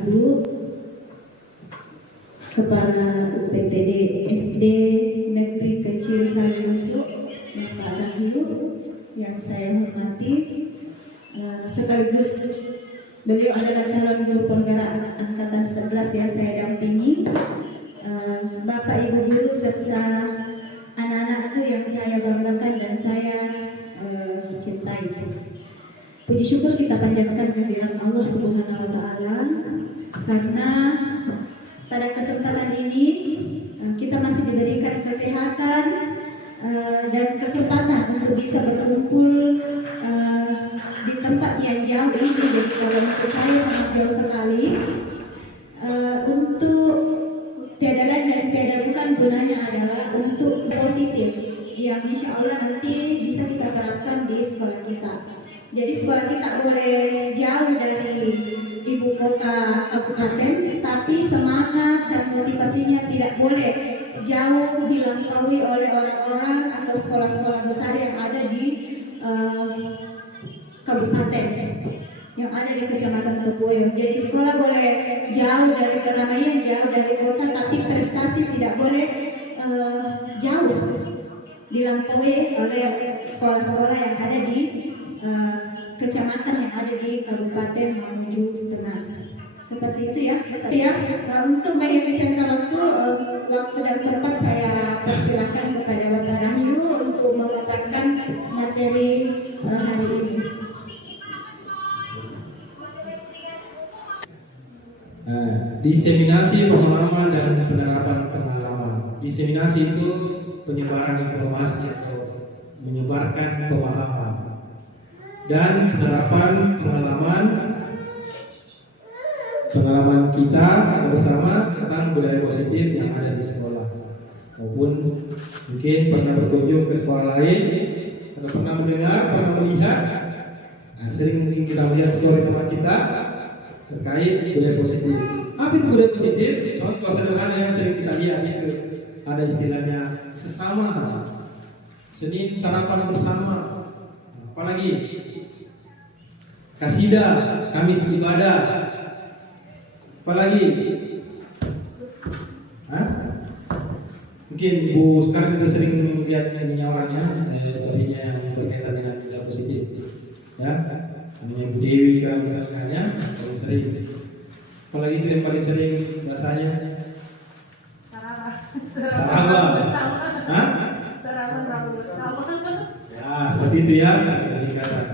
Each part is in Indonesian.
Ibu, Kepala UPTD SD Negeri Kecil Sayusu, Bapak Rahayu, yang saya hormati, sekaligus beliau adalah calon guru penggerak angkatan 11 yang saya dampingi, Bapak Ibu guru serta anak-anakku yang saya banggakan dan saya cintai. Puji syukur kita panjatkan kehadirat Allah Subhanahu wa Ta'ala, karena pada kesempatan ini kita masih diberikan kesehatan dan kesempatan untuk bisa berkumpul di tempat yang jauh ini. Jadi kalau untuk saya sangat jauh sekali, untuk tiada lain dan tiada bukan gunanya adalah untuk positif yang insya Allah nanti bisa kita terapkan di sekolah kita. Jadi sekolah kita boleh jauh dari ibu kota kabupaten, tapi semangat dan motivasinya tidak boleh jauh dilampaui oleh orang-orang atau sekolah-sekolah besar yang ada di kabupaten, yang ada di Kecamatan Tepuyo. Jadi sekolah boleh jauh dari keramaian, jauh dari kota, tapi prestasi tidak boleh jauh dilampaui oleh sekolah-sekolah yang ada di kecamatan yang ada di Kabupaten Mamuju Tengah. Seperti itu ya. Untuk mengefisienkan waktu dan tempat, saya persilakan kepada Bapak Rahayu untuk memaparkan materi hari ini. Diseminasi pengalaman dan penerapan pengalaman. Diseminasi itu penyebaran informasi atau menyebarkan pemahaman, dan penerapan pengalaman kita bersama tentang budaya positif yang ada di sekolah, maupun mungkin pernah berkunjung ke sekolah lain atau pernah mendengar, pernah melihat. Sering mungkin kita melihat story teman kita terkait budaya positif. Apa itu budaya positif? Contoh sederhana yang sering kita lihat itu ada istilahnya sesama, Senin sarapan bersama, apalagi kasidah, Kamis ibadah, apalagi mungkin Bu sekarang sudah sering melihat orangnya, story-nya yang berkaitan dengan budaya positif, ya, namanya Bu Dewi kan misalnya, paling sering. Apalagi itu yang paling sering bahasanya Saraba. Ya, seperti itu ya, singkatan.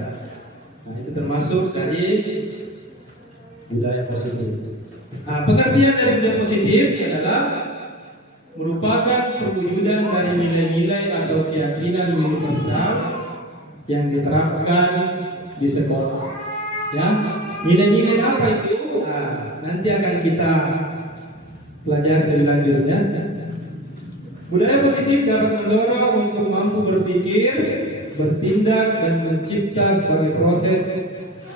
Nah, itu termasuk dari budaya positif. Nah, pengertian dari budaya positif adalah merupakan perwujudan dari nilai-nilai atau keyakinan universal yang diterapkan di sekolah. Ya, nilai-nilai apa itu? Nah, nanti akan kita pelajari lebih lanjut ya. Budaya positif dapat mendorong untuk mampu berpikir, bertindak, dan mencipta sebagai proses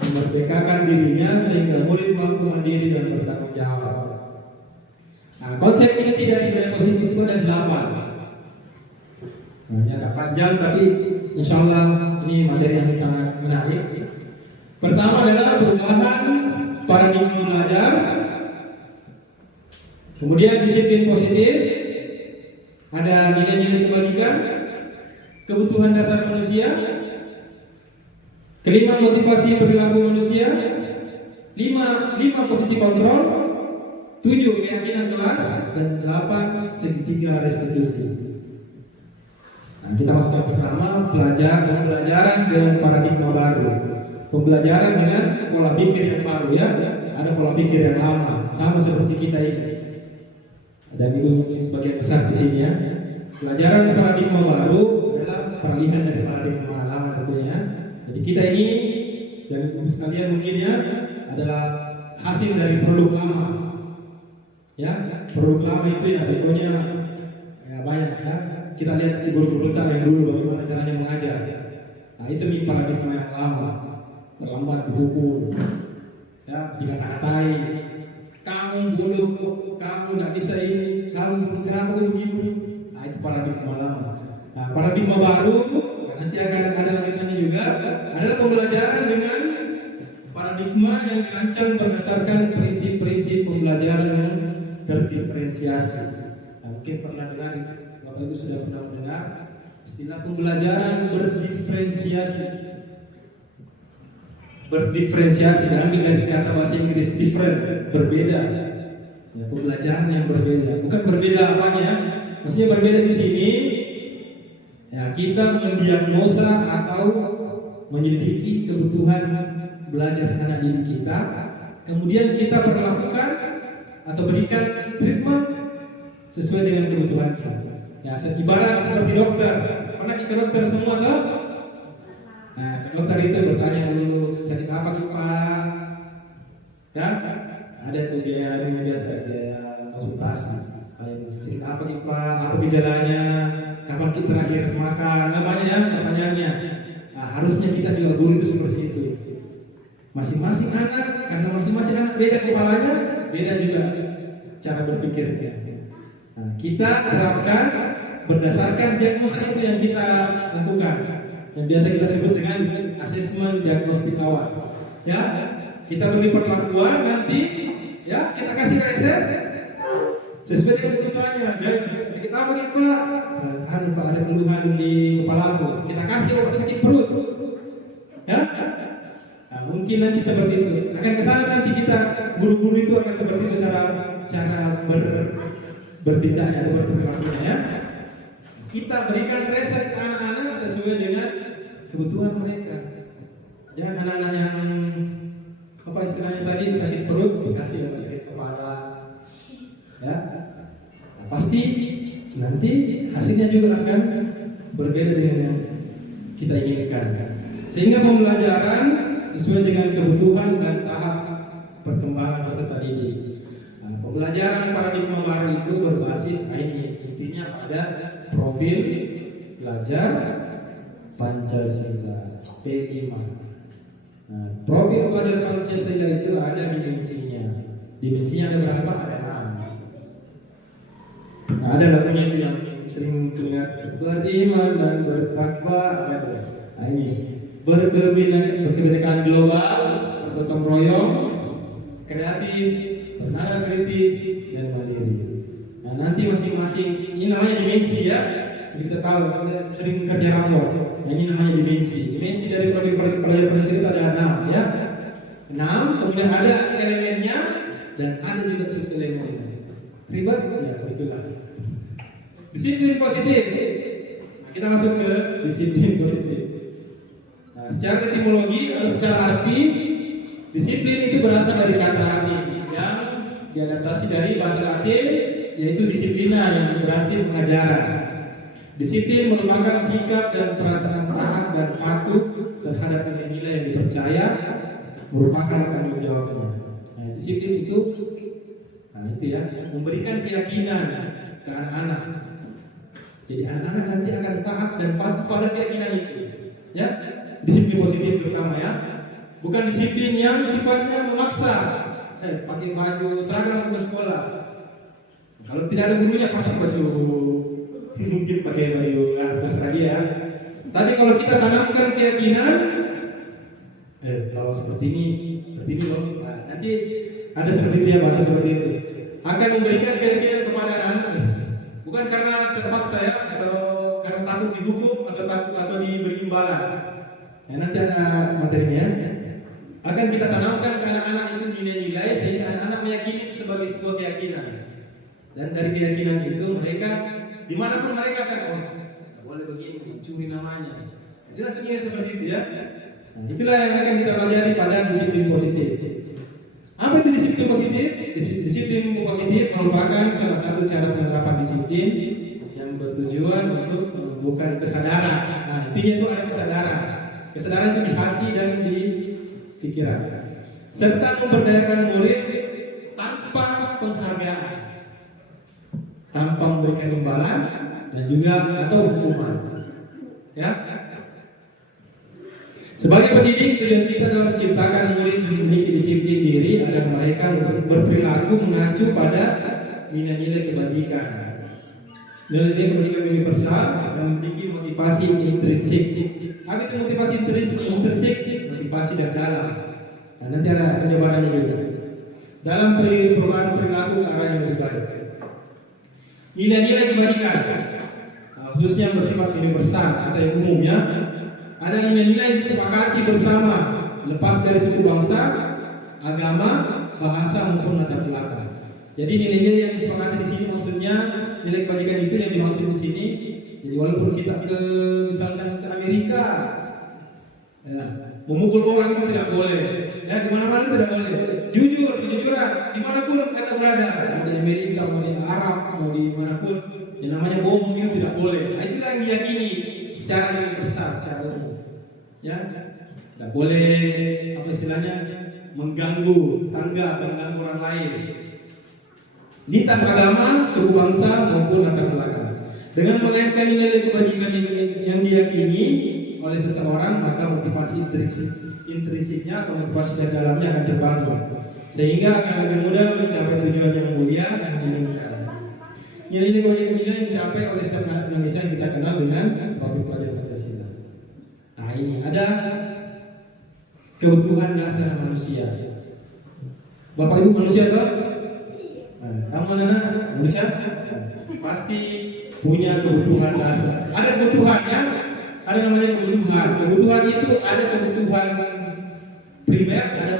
memerdekakan dirinya sehingga murid mampu mandiri dan bertanggung jawab. Nah, konsep inti dari budaya positif itu ada 8. Nah, ini agak panjang, tapi insya Allah ini materi yang sangat menarik. Pertama adalah perubahan paradigma belajar, kemudian disiplin positif, ada nilai-nilai kebaikan, kebutuhan dasar manusia, kelima motivasi perilaku manusia, lima posisi kontrol, 7 keyakinan kelas, dan 8 segitiga restitusi. Nah, kita masuk ke pertama, pembelajaran dengan paradigma baru, pembelajaran dengan pola pikir yang baru ya, ada pola pikir yang lama, sama seperti kita ini. Dan itu sebagian besar di sini ya. Pelajaran paradigma baru adalah peralihan dari paradigma lama tentunya. Jadi kita ini dan ibu sekalian mungkin ya adalah hasil dari produk lama. Ya, produk lama itu ya contohnya ya banyak ya. Kita lihat di guru-guru kita yang dulu bagaimana caranya mengajar. Nah, itu nih paradigma yang lama. Terlambat dipukul. Ya, dikata-katai. Kamu bodoh, kamu tidak bisa ini, kamu kenapa begini? Nah, itu paradigma lama. Nah, paradigma baru nanti akan ada lanjutannya juga adalah pembelajaran dengan paradigma paradigma yang dirancang berdasarkan prinsip-prinsip pembelajaran yang terdiferensiasi. Mungkin pernah dengar, Bapak Ibu sudah pernah mendengar istilah pembelajaran berdiferensiasi. Berdiferensiasi diambil dari kata bahasa Inggris different, berbeda. Ya, pembelajaran yang berbeda, bukan berbeda apanya. Maksudnya berbeda di sini. Ya, kita mendiagnosa atau menyelidiki kebutuhan belajar anak didik kita, kemudian kita perlakukan atau berikan treatment sesuai dengan kebutuhan kita. Ya, ibarat seperti dokter. Pernah ke dokter semua toh? Nah, ke dokter itu bertanya dulu, sakit apa Pak? Ya, ada tuh dia biasa aja konsultasi. Sakit apa Pak? Apa gejalanya? Kapan kita terakhir makan? Namanya ya pertanyaannya. Nah, harusnya kita juga guru itu seperti itu. Masing-masing anak, karena masing-masing anak beda kepalanya, beda juga cara berpikirnya. Nah, kita terapkan berdasarkan diagnosa itu yang kita lakukan, yang biasa kita sebut dengan asesmen diagnostik awal. Ya, kita beri perlakuan, nanti ya kita kasih reses sesuai dengan kebutuhannya. Kita apa nih Pak? Pak ada keluhan di kepala aku. Kita kasih obat sakit perut. Ya, nah, mungkin nanti seperti itu. Akan kesana nanti kita guru-guru itu akan seperti itu cara bertindaknya atau berperilakunya ya. Kita berikan reset anak-anak sesuai dengan kebutuhan mereka. Jangan anak-anak yang apa istilahnya tadi sakit perut dikasih obat sakit kepala. Ya, nah, pasti nanti hasilnya juga akan berbeda dengan yang kita inginkan. Sehingga pembelajaran sesuai dengan kebutuhan dan tahap perkembangan peserta didik. Nah, pembelajaran paradigma baru itu berbasis intinya pada profil belajar Pancasila P5. Nah, profil belajar Pancasila itu ada dimensinya. Dimensinya ada berapa? Ada 6. Nah, ada lagunya itu yang sering terlihat, beriman dan bertakwa. Nah, ini berkebinekaan global, bergotong royong, kreatif, bernada kritis, dan mandiri. Nah, nanti masing-masing ini namanya dimensi ya. Kita tahu sering kerja rapor. Nah, ini namanya dimensi. Dimensi dari pelajaran itu ada 6 ya. 6, kemudian ada elemennya dan ada juga subelemennya. Ribet ya, itulah. Disiplin positif. Nah, kita masuk ke disiplin positif. Nah, secara etimologi atau secara arti, disiplin itu berasal dari kata Latin yang diadaptasi dari bahasa Latin, yaitu disiplina yang berarti pengajaran. Disiplin merupakan sikap dan perasaan taat dan patuh terhadap nilai-nilai yang dipercaya, merupakan tanggung jawabnya. Nah, disiplin itu, nah itu ya, memberikan keyakinan ke anak-anak. Jadi anak-anak nanti akan taat dan patuh pada keyakinan itu. Ya, disiplin positif terutama ya. Bukan disiplin yang sifatnya memaksa. Pakai baju seragam ke sekolah. Kalau tidak ada gurunya pasang baju, mungkin pakai baju terserah dia. Tapi kalau kita tanamkan keyakinan, kalau seperti ini loh. Nah, nanti ada seperti dia bahasa seperti itu. Akan memberikan keyakinan kepada anak-anak. Bukan karena terpaksa ya, atau karena takut dihukum atau takut atau diberi imbalan. Nah, nanti ada materinya. Akan kita tanamkan ke anak-anak itu nilai-nilai sehingga anak-anak meyakini itu sebagai sebuah keyakinan. Dan dari keyakinan itu mereka dimanapun mereka akan boleh begini, curi namanya. Itu langsung ingat seperti itu ya. Nah, itulah yang akan kita pelajari pada disiplin positif. Apa itu disiplin positif? Disiplin positif merupakan salah satu cara penerapan disiplin yang bertujuan untuk menumbuhkan kesadaran. Nah, intinya itu ada kesadaran. Kesadaran itu di hati dan di pikiran. Serta memberdayakan murid tanpa penghargaan, tanpa memberikan imbalan dan juga atau hukuman. Ya. Sebagai pendidik, tujuan kita adalah menciptakan murid yang memiliki disiplin diri agar mereka berperilaku mengacu pada nilai-nilai kebajikan. Nilai-nilai kebajikan universal dan memiliki motivasi intrinsik. Apa itu motivasi intrinsik? Motivasi dari dalam. Nah, nanti ada penjabarannya juga. Dalam perubahan perilaku ke arah yang lebih baik. Nilai-nilai dibagikan, khususnya yang bersifat universal atau yang umumnya. Ada nilai-nilai yang disepakati bersama, lepas dari suku bangsa, agama, bahasa maupun latar belakang. Jadi nilai-nilai yang disepakati di sini maksudnya nilai kebajikan itu yang dimaksud di sini. Jadi walaupun kita misalkan ke Amerika, ya, memukul orang itu tidak boleh. Ya, di mana-mana tidak boleh. Jujur, kejujuran, dimanapun kita berada, mau di Amerika, mau di Arab, mau di manapun, yang namanya bohong itu tidak boleh. Nah, itulah yang diyakini secara universal, secara umum. Ya, tidak boleh apa istilahnya mengganggu tetangga, mengganggu orang lain. Lintas agama, suku bangsa maupun latar belakang. Dengan mengaitkan nilai kebajikan yang diyakini oleh seseorang, maka motivasi intrinsiknya atau motivasi dari dalamnya akan terbangun, sehingga akan lebih mudah mencapai tujuan yang mulia yang diinginkan. Nilai kebajikan ini dicapai oleh setiap anak Indonesia yang kita kenal dengan topik pelajaran Pancasila. Nah, ini ada kebutuhan dasar manusia. Bapak Ibu manusia toh? Kamu mana manusia? Pasti punya kebutuhan dasar. Ada kebutuhan ya? Ada namanya kebutuhan. Kebutuhan itu ada kebutuhan primer, ada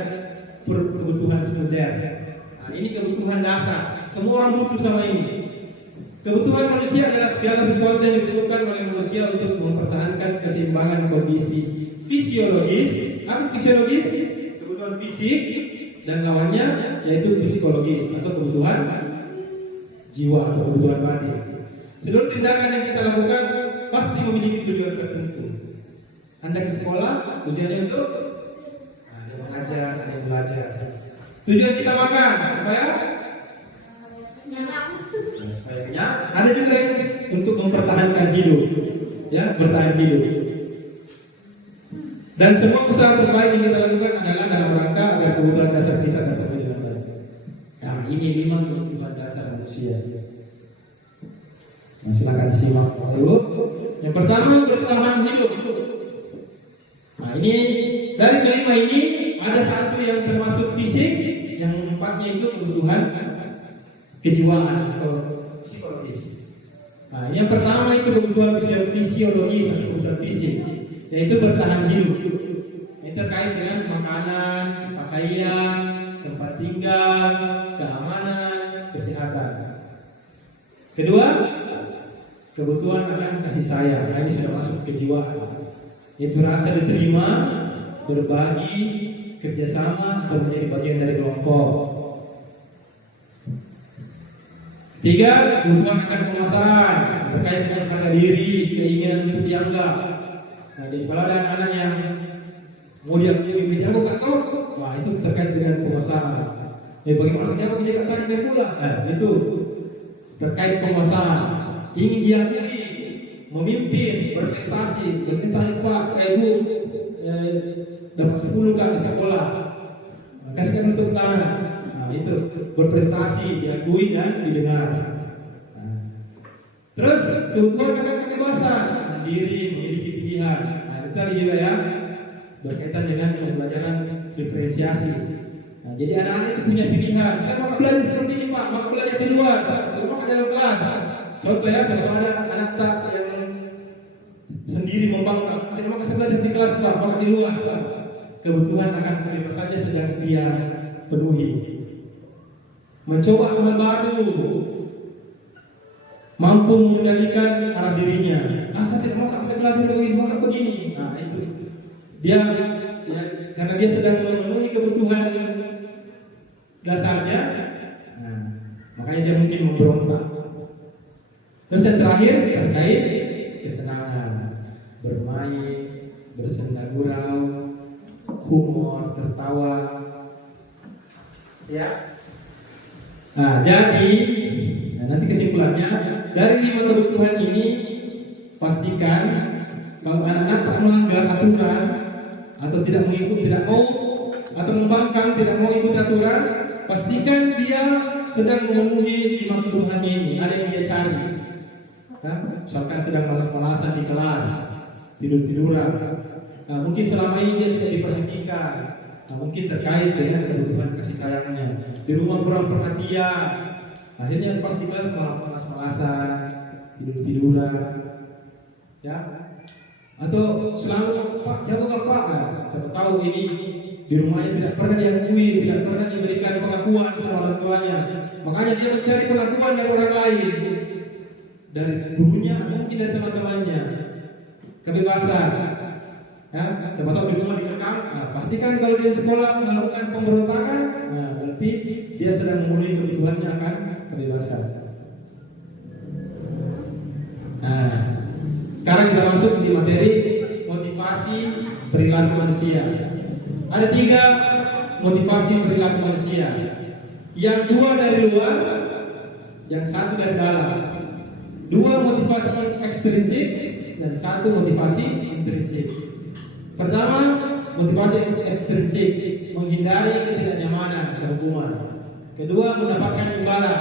kebutuhan sekunder. Nah, ini kebutuhan dasar. Semua orang butuh sama ini. Kebutuhan manusia adalah segala sesuatu yang dibutuhkan oleh manusia untuk mempertahankan keseimbangan kondisi fisiologis. Apa fisiologis? Kebutuhan fisik, dan lawannya yaitu psikologis atau kebutuhan jiwa atau kebutuhan batin. Seluruh tindakan yang kita lakukan pasti memiliki tujuan tertentu. Anda ke sekolah, tujuannya untuk ada yang mengajar, ada yang belajar. Tujuan kita makan supaya kenyang. Ada juga yang untuk mempertahankan hidup, ya, bertahan hidup. Dan semua usaha terbaik yang kita lakukan adalah dalam rangka agar kebutuhan dasar kita terpenuhi dengan baik. Nah, ini 5 kebutuhan dasar manusia. Nah, silakan disimak dulu. Yang pertama, bertahan hidup. Nah, ini dari kelima ini ada satu yang termasuk fisik, yang empatnya itu kebutuhan kejiwaan atau psikologis. Nah, yang pertama itu kebutuhan fisiologis atau kebutuhan fisik, yaitu bertahan hidup. Ini terkait dengan makanan, pakaian, tempat tinggal, keamanan, kesehatan. Kedua, kebutuhan akan kasih sayang. Nah, ini sudah masuk kejiwaan. Itu rasa diterima, berbagi, kerjasama, atau menjadi bagian dari kelompok. Tiga, kebutuhan akan penguasaan, terkait dengan harga diri, keinginan untuk dianggap. Nah, kalau ada anak-anak yang mau diakui jago kak kau, wah itu terkait dengan penguasaan. Bagaimana jago menjaga tanya pula? Itu terkait penguasaan. Ingin diakui, memimpin, berprestasi, berminta pak, ibu dapat 10 kak di sekolah, kasihkan untuk tangan. Nah, itu berprestasi, diakui dan didengar. Terus kebutuhan akan kebebasan, mandiri, memiliki pilihan. Nah, itu tadi juga ya berkaitan dengan pembelajaran diferensiasi. Nah, jadi anak-anak itu punya pilihan. Saya mau belajar seperti ini pak, mau belajar di luar, mau dalam kelas. Contoh ya, kalau ada anak tak yang sendiri membangkang, tidak mau belajar di kelas pak, mau di luar. Pak. Kebutuhan akan kebebasannya sedang dia penuhi. Mencoba hal baru, mampu mengendalikan arah dirinya. Saya tidak mau saya belajar begini, mau begini. Nah itu dia ya, karena dia sedang memenuhi kebutuhan dasarnya. Nah, makanya dia mungkin memberontak. Terus yang terakhir terkait kesenangan, bermain, bersenda gurau, humor, tertawa. Ya. Nah, jadi nanti kesimpulannya dari 5 kebutuhan ini pastikan kalau anak-anak tak melanggar aturan atau tidak mengikuti, tidak mau atau membangkang, tidak mau ikut aturan, pastikan dia sedang memenuhi 5 kebutuhan ini. Ada yang dia cari. Nah, misalkan sedang malas-malasan di kelas, tidur-tiduran. Nah, mungkin selama ini dia tidak diperhatikan. mungkin terkait dengan kebutuhan kasih sayangnya. Di rumah kurang perhatian, akhirnya pas di kelas malas-malasan, tidur-tiduran, ya. Atau selalu Pak jago nggak Pak? Nah, siapa tahu ini di rumahnya tidak pernah diakui, tidak pernah diberikan pengakuan sama orang tuanya. Makanya dia mencari pengakuan dari orang lain, dari gurunya, mungkin dari teman-temannya. Kebebasan, ya. Siapa tahu di rumah dikekang. Nah, pastikan kalau dia sekolah melakukan pemberontakan, nah berarti dia sedang memenuhi kebutuhannya akan kebebasan. Nah, sekarang kita masuk di materi motivasi perilaku manusia. Ada 3 motivasi perilaku manusia. Yang 2 dari luar, yang 1 dari dalam. 2 motivasi ekstrinsik dan 1 motivasi intrinsik. Pertama, motivasi ekstrinsik, menghindari ketidaknyamanan dan hukuman. Kedua, mendapatkan imbalan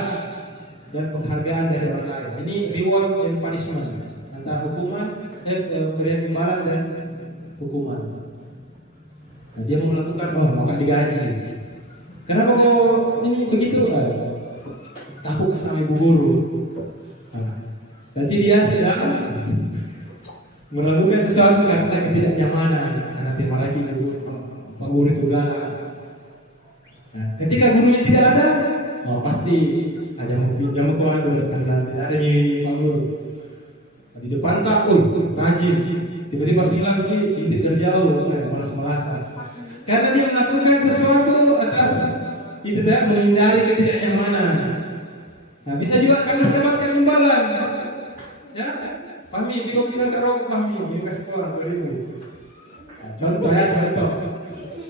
dan penghargaan dari orang lain. Ini reward and punishment, antara hukuman, pemberian imbalan dan hukuman. Nah, dia mau melakukan, maka digaji. Kenapa kau ini begitu? Takut sama ibu guru. Nah, berarti dia sedang melakukan sesuatu karena ketidaknyamanan. Nanti malah lagi Pak Guru itu galak. Nah, ketika gurunya tidak ada, pasti ada yang pinjam uang dulu karena tidak ada di Pak Guru. Di depan takut, rajin. Tiba-tiba silang intip dari jauh, malas-malasan. Karena dia melakukan sesuatu atas itu tidak menghindari ketidaknyamanan. Nah, bisa juga karena mendapatkan imbalan. Ya, Fahmi, kita rokok Fahmi, dia kasih keluar 2.000. Nah, contoh ya, contoh.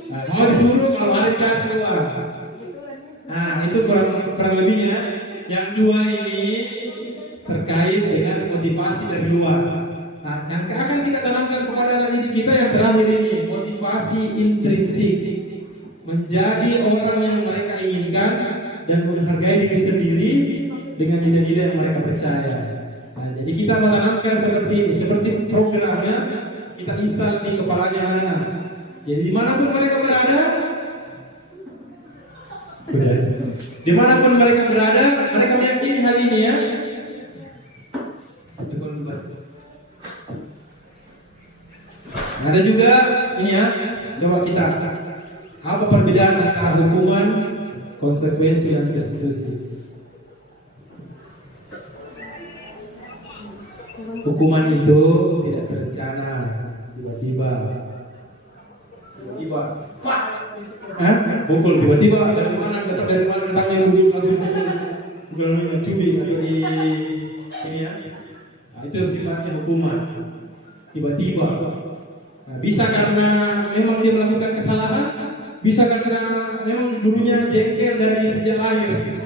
Nah, mau disuruh kalau ada kasih keluar. Nah, itu kurang lebihnya. Yang 2 ini terkait dengan motivasi dari luar. Nah, yang akan kita tanamkan kepada diri kita yang terakhir ini, motivasi intrinsik, menjadi orang yang mereka inginkan dan menghargai diri sendiri dengan nilai-nilai yang mereka percaya. Nah, jadi kita menanamkan seperti ini, seperti programnya kita install di kepalanya anak-anak. Jadi dimanapun mereka berada, dimanapun mereka berada, mereka meyakini hal ini ya. Ada juga ini ya, coba kita apa perbedaan antara hukuman, konsekuensi dan restitusi. Hukuman itu tidak terencana, tiba-tiba, Pak, pukul tiba-tiba dari mana datangnya pukul langsung cubit di ini ya. Nah, itu sifatnya hukuman, tiba-tiba. Nah, bisa karena memang dia melakukan kesalahan, bisa karena memang gurunya jengkel dari sejak lahir,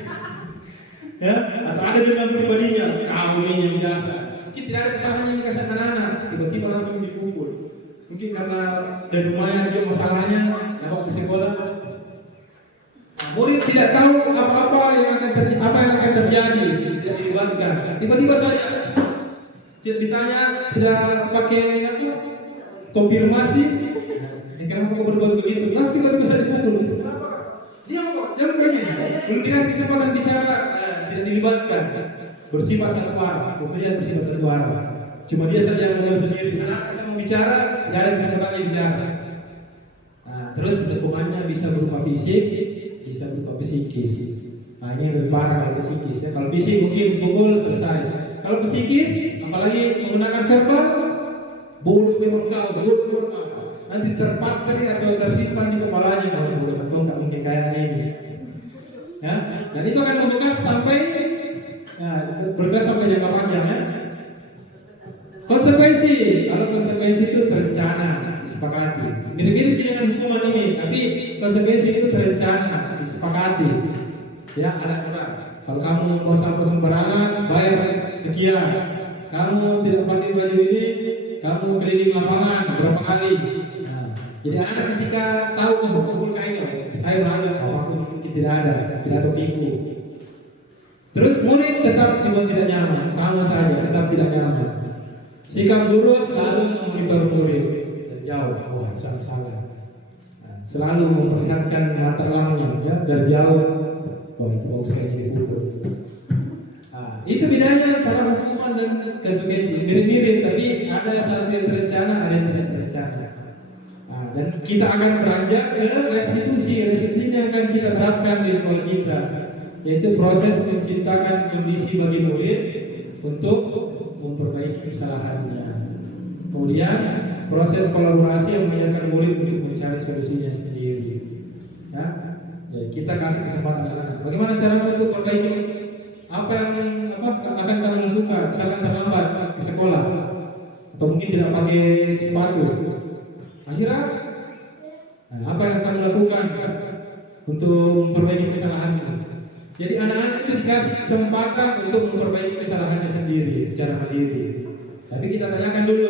ya, atau ada dengan pribadinya, kau ini yang biasa. Mungkin tidak ada kesalahan yang dikasih anak-anak, tiba-tiba langsung dipukul. Mungkin karena dari rumahnya dia masalahnya, bawa ke sekolah. Nah, murid tidak tahu apa yang akan terjadi, tidak dilibatkan. Tiba-tiba saja tidak ditanya, tidak pakai konfirmasi. Kenapa kau berbuat begitu? Langsung tiba-tiba saja dipukul. Kenapa? Diam kau ini. Belum dikasih kesempatan bicara, tidak dilibatkan. Bersifat satu arah, pemberian bersifat satu arah. Cuma dia saja yang ngomong sendiri. Kenapa saya mau bicara? Tidak ada kesempatan bicara. Nah, terus hukumannya bisa berupa fisik, bisa berupa psikis. Nah, ini yang lebih parah dari psikis. Ya. Kalau fisik mungkin pukul selesai. Kalau psikis, apalagi menggunakan verbal, bodoh memang kau. Nanti terpatri atau tersimpan di kepalanya. Kalau bodoh betul nggak mungkin kayak ini. Ya, dan itu akan membekas sampai berbekas sampai jangka panjang ya. Konsekuensi, kalau konsekuensi itu terencana, disepakati. Mirip-mirip dengan hukuman ini, tapi konsekuensi itu terencana, disepakati. Ya, ada aturan. Kalau kamu mau sampah sembarangan, bayar sekian. Kamu tidak pakai baju ini, kamu keliling lapangan berapa kali. Nah, jadi anak ketika tahu pukul kainnya, saya belajar, aku mungkin tidak ada pikir. Terus murid tetap juga tidak nyaman, sama saja, tetap tidak nyaman. Sikap guru selalu memonitor murid jauh, salah. Nah, selalu memperlihatkan mata terangnya ya dari jauh. Oh itu bagus sekali jadi pukul. Itu bedanya antara hukuman dan konsekuensi, mirip-mirip tapi ada satu yang terencana, ada yang tidak terencana. Dan kita akan beranjak ke restitusinya akan kita terapkan di sekolah kita, yaitu proses menciptakan kondisi bagi murid untuk memperbaiki kesalahannya. Kemudian proses kolaborasi yang mengajarkan murid untuk mencari solusinya sendiri. Ya, kita kasih kesempatan anak. Bagaimana cara untuk perbaiki apa yang akan kamu lakukan? Misalkan terlambat ke sekolah atau mungkin tidak pakai sepatu. Akhirnya, apa yang kamu lakukan untuk memperbaiki kesalahannya? Jadi anak-anak itu dikasih kesempatan untuk memperbaiki kesalahannya sendiri secara mandiri. Tapi kita tanyakan dulu,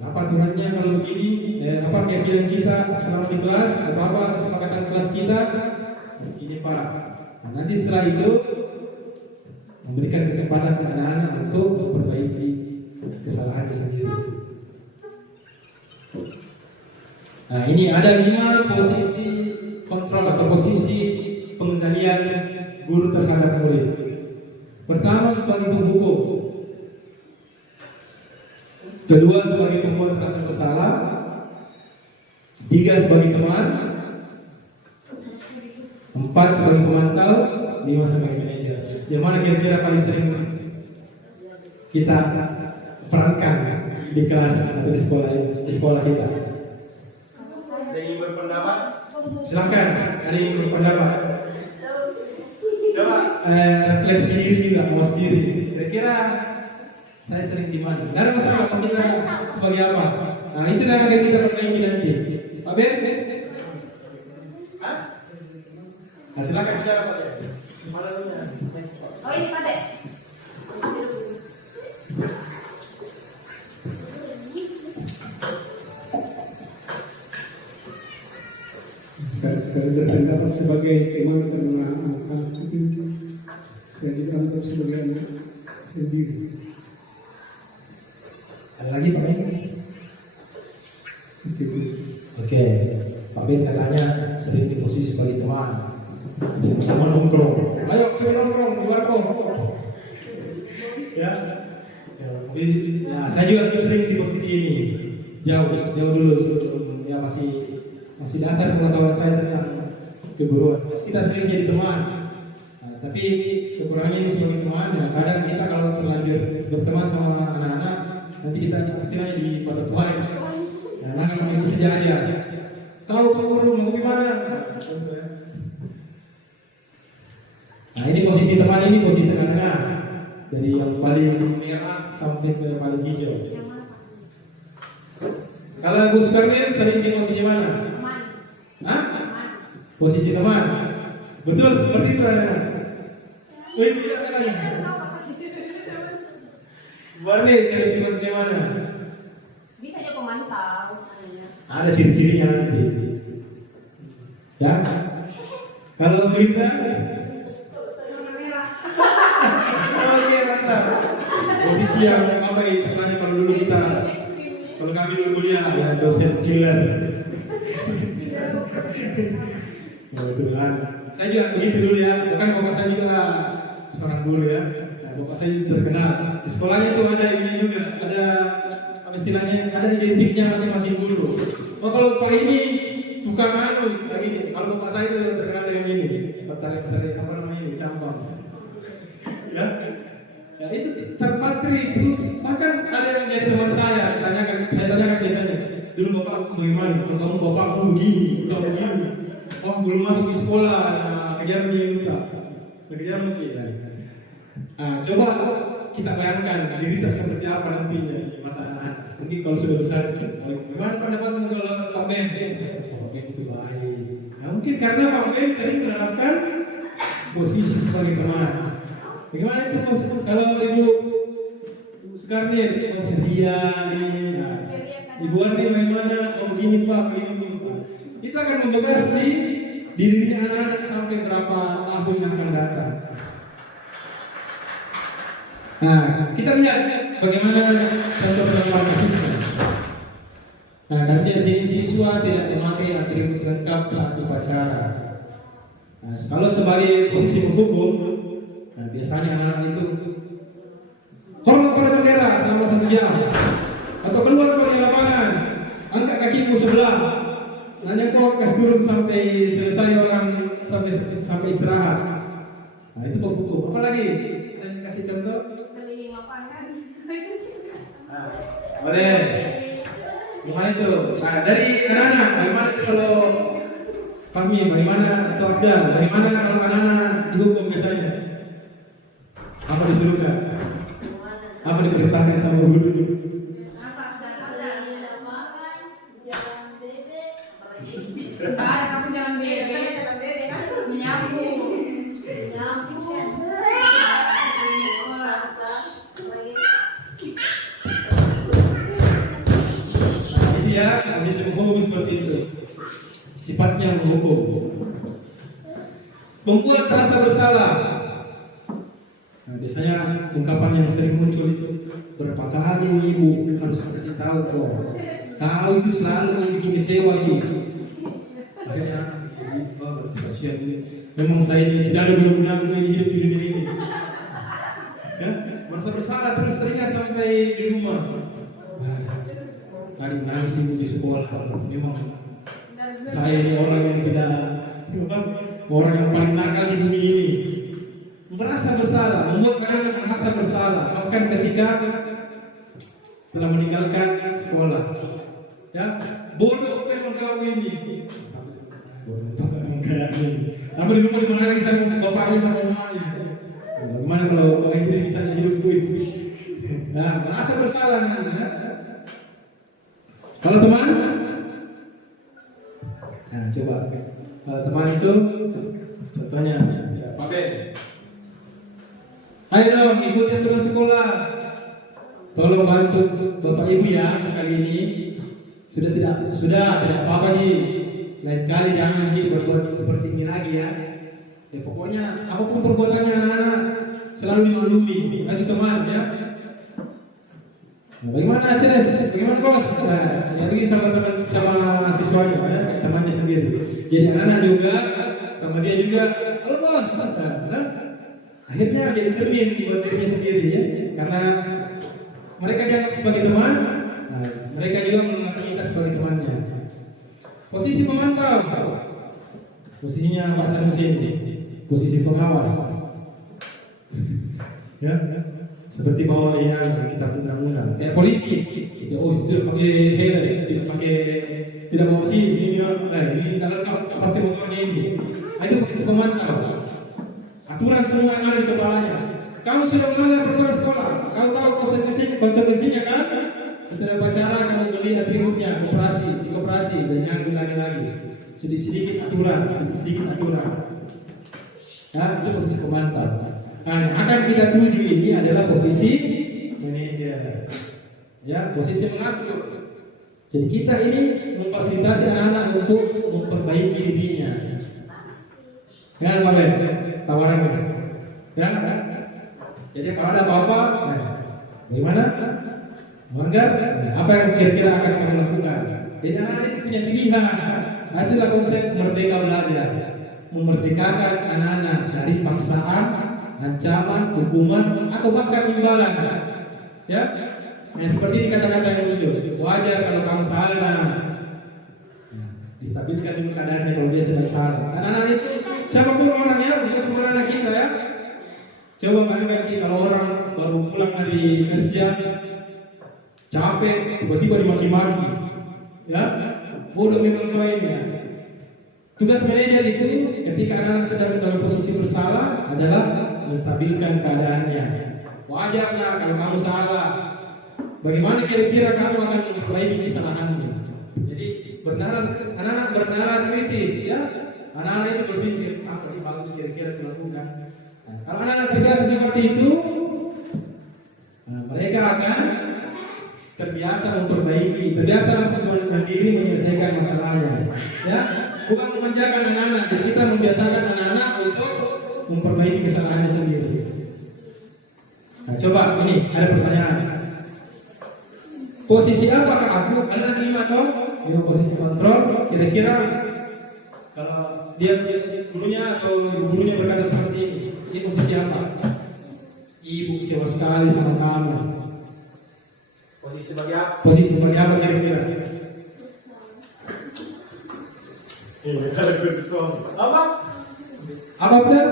apa aturannya kalau begini? Apa keyakinan kita selama di kelas? Apa kesepakatan kelas kita? Ini Pak. Nanti setelah itu memberikan kesempatan ke anak-anak untuk memperbaiki kesalahannya sendiri. Nah, ini ada 5 posisi kontrol atau posisi pengendalian guru terhadap murid. Pertama sebagai penghukum, kedua sebagai pembuat merasa bersalah, 3 sebagai teman, 4 sebagai pemantau, 5 sebagai manajer. Yang mana kira-kira paling sering kita perankan di kelas atau di sekolah kita? Ada yang berpendapat? Silakan, ada yang berpendapat. Coba refleksi diri juga, awas diri. Kira-kira saya sering di mana? Tidak ada masalah kalau kita sebagai apa? Nah itu yang akan kita perbaiki nanti. Pak Ben? Hah? Nah, silakan bicara Pak Ben. Mana dulunya? Oh ini Pak Ben. Saya berpendapat sebagai teman karena saya dianggap sebagai anak sendiri. Ada lagi Pak Ben? Oke, Pak Ben katanya sering di posisi sebagai teman, sama nongkrong. Ayo kita nongkrong di warkop. Ya, saya juga sering di posisi ini. Jauh dulu sebelum ya masih dasar pengetahuan saya tentang keguruan. Kita sering jadi teman. Tapi kekurangannya ini sebagai teman. Ya, kadang kita kalau terlanjur berteman sama anak-anak, nanti kita istilahnya di pada tuan. Anak kami bisa aja. Kau guru mau gimana? Nah ini posisi teman, ini posisi tengah-tengah. Dari yang paling merah sampai ke yang paling hijau. Kalau Gus Karmin sering di posisi mana? Teman. Hah? Posisi teman. Betul seperti itu ada. Wih, tidak ada. Barney sering di posisi mana? Bisa aja pemantau. Ada ciri-cirinya nanti. Ya. Kalau kita oke, mantap. Posisi yang apa istilahnya kalau dulu kita, kalau kami dulu kuliah ya dosen killer. Ya betul kan. Saya juga begitu dulu ya. Bahkan bapak saya juga seorang guru ya. Nah, bapak saya juga terkenal. Di sekolahnya itu ada ini juga, ada apa istilahnya, ada identiknya masing-masing guru. Oh kalau Pak ini tukang anu kayak gini. Kalau bapak saya itu terkenal dengan ini. Tarik apa namanya ini, campang. Ya. Ya itu terpatri terus, bahkan ada yang jadi teman saya tanyakan biasanya, dulu bapakku bagaimana? Oh, kamu bapakku begini, bukan begini. Oh belum masuk di sekolah, kejar dia lupa, kejar mungkin. Coba kita bayangkan diri kita seperti apa nantinya di mata anak-anak. Mungkin kalau sudah besar, bagaimana pendapatmu kalau Pak Ben? Pak Ben itu baik. Nah mungkin karena Pak Ben sering menerapkan posisi sebagai teman. Bagaimana itu kalau Ibu Sukarni mau ceria ini, Ibu Arni bagaimana? Oh begini Pak, begini Pak. Itu akan membekas di dirinya anak-anak sampai berapa tahun yang akan datang. Nah, kita lihat bagaimana contoh dalam kasusnya. Nah, kasusnya siswa tidak memakai atribut lengkap saat upacara. Nah, kalau sebagai posisi penghukum, nah biasanya anak-anak itu hormat pada bendera selama 1 jam, atau keluar dari lapangan, angkat kakimu sebelah, nanya kok kasih turun sampai selesai orang sampai istirahat. Nah itu penghukum. Apa lagi? Ada yang kasih contoh? Keliling lapangan. Nah, Boleh. Gimana itu? Nah, dari anak-anak, bagaimana itu kalau Fahmi, bagaimana atau Abdal, bagaimana kalau anak-anak dihukum biasanya? Apa disuruhkan? Apa diperintahkan sama guru? Atas dan ada. Ada kamu jangan bebe. Menyapu. Ini ya, posisi menghukum seperti itu. Sifatnya menghukum. Membuat rasa bersalah. Nah, biasanya ungkapan yang sering muncul itu, berapa kali ibu harus kasih tahu kok, kau itu selalu bikin kecewa gitu. Akhirnya kasihan ini. Memang saya ini tidak ada guna-gunanya hidup di dunia ini. Ya, merasa bersalah terus teringat sampai di rumah. Hari nangis ibu di sekolah. Memang saya ini orang yang tidak, orang yang paling nakal di bumi ini. Merasa bersalah, membuat anak merasa bersalah, bahkan ketika telah meninggalkan sekolah. Ya, bodoh memang kau ini. Bodoh memang kayak ini. Tapi di rumah dimana lagi sama bapaknya sama mamanya. Gimana kalau ini bisa hidup gue? Nah, merasa bersalah. Ya. Kalau teman, nah coba. Kalau teman itu, contohnya, Oke. ayo dong ikuti aturan sekolah. Tolong bantu bapak ibu ya sekali ini. Sudah tidak apa-apa nih. Lain kali jangan gitu berbuat seperti ini lagi ya. Ya pokoknya apapun perbuatannya anak-anak selalu dimaklumi. Lanjut teman ya. Nah, bagaimana Ces? Bagaimana bos? Nah, jadi sama siswanya ya, temannya sendiri. Jadi anak-anak juga sama dia juga. Halo bos. Nah, akhirnya jadi cermin buat dirinya sendiri ya. Karena mereka dianggap sebagai teman, nah, mereka juga menganggap kita sebagai temannya. Posisi pemantau, posisinya Pak Sanusi ini, posisi pengawas, ya, seperti bawa yang kita undang-undang. Polisi, itu tidak pakai helm, tidak bawa SIM, ini tidak lengkap, pasti motornya ini. Itu posisi pemantau. Aturan semua yang ada di kepalanya. Kamu sudah melanggar peraturan sekolah, kamu tahu konsekuensinya kan? Setelah upacara kamu beli atributnya, koperasi, dan jangan ulangi lagi. Sedikit aturan. Nah, itu posisi pemantau. Nah, yang akan kita tuju ini adalah posisi manajer. Ya, posisi mengatur. Jadi kita ini memfasilitasi anak-anak untuk memperbaiki dirinya. Ya, Pak Ben, tawaran ini. Ya, kan? Jadi kalau ada apa-apa, nah, bagaimana? Melanggar, apa yang kira-kira akan kamu lakukan? Jadi anak-anak itu punya pilihan. Itulah konsep merdeka belajar. Memerdekakan anak-anak dari paksaan, ancaman, hukuman, atau bahkan imbalan. Ya, yang seperti ini kata-kata yang muncul. Wajar kalau kamu salah. Distabilkan dulu keadaannya kalau dia sedang salah. Anak-anak itu siapapun orangnya, bukan cuma anak kita ya. Coba bayangkan kalau orang baru pulang dari kerja, capek, tiba-tiba dimaki-maki, ya, bodoh memang kau ini. Ya. Tugas manajer itu ketika anak-anak sedang dalam posisi bersalah adalah menstabilkan keadaannya. Wajarlah kalau kamu salah. Bagaimana kira-kira kamu akan memperbaiki kesalahanmu? Jadi anak-anak bernalar kritis, ya. Anak-anak itu berpikir apa yang bagus kira-kira dilakukan. Nah, kalau anak-anak terbiasa seperti itu, nah, mereka akan terbiasa memperbaiki, terbiasa mandiri menyelesaikan masalahnya. Ya, bukan memanjakan anak-anak, jadi kita membiasakan anak-anak untuk memperbaiki kesalahannya sendiri. Nah, coba ini ada pertanyaan. Posisi apakah aku? Anak 5 atau 5 posisi kontrol. Kira-kira kalau dia gurunya atau ibu gurunya berkata seperti ini posisi apa? Ibu kecewa sekali sama kamu. Posisi sebagai apa? Posisi sebagai apa kira-kira? Apa? Apa benar?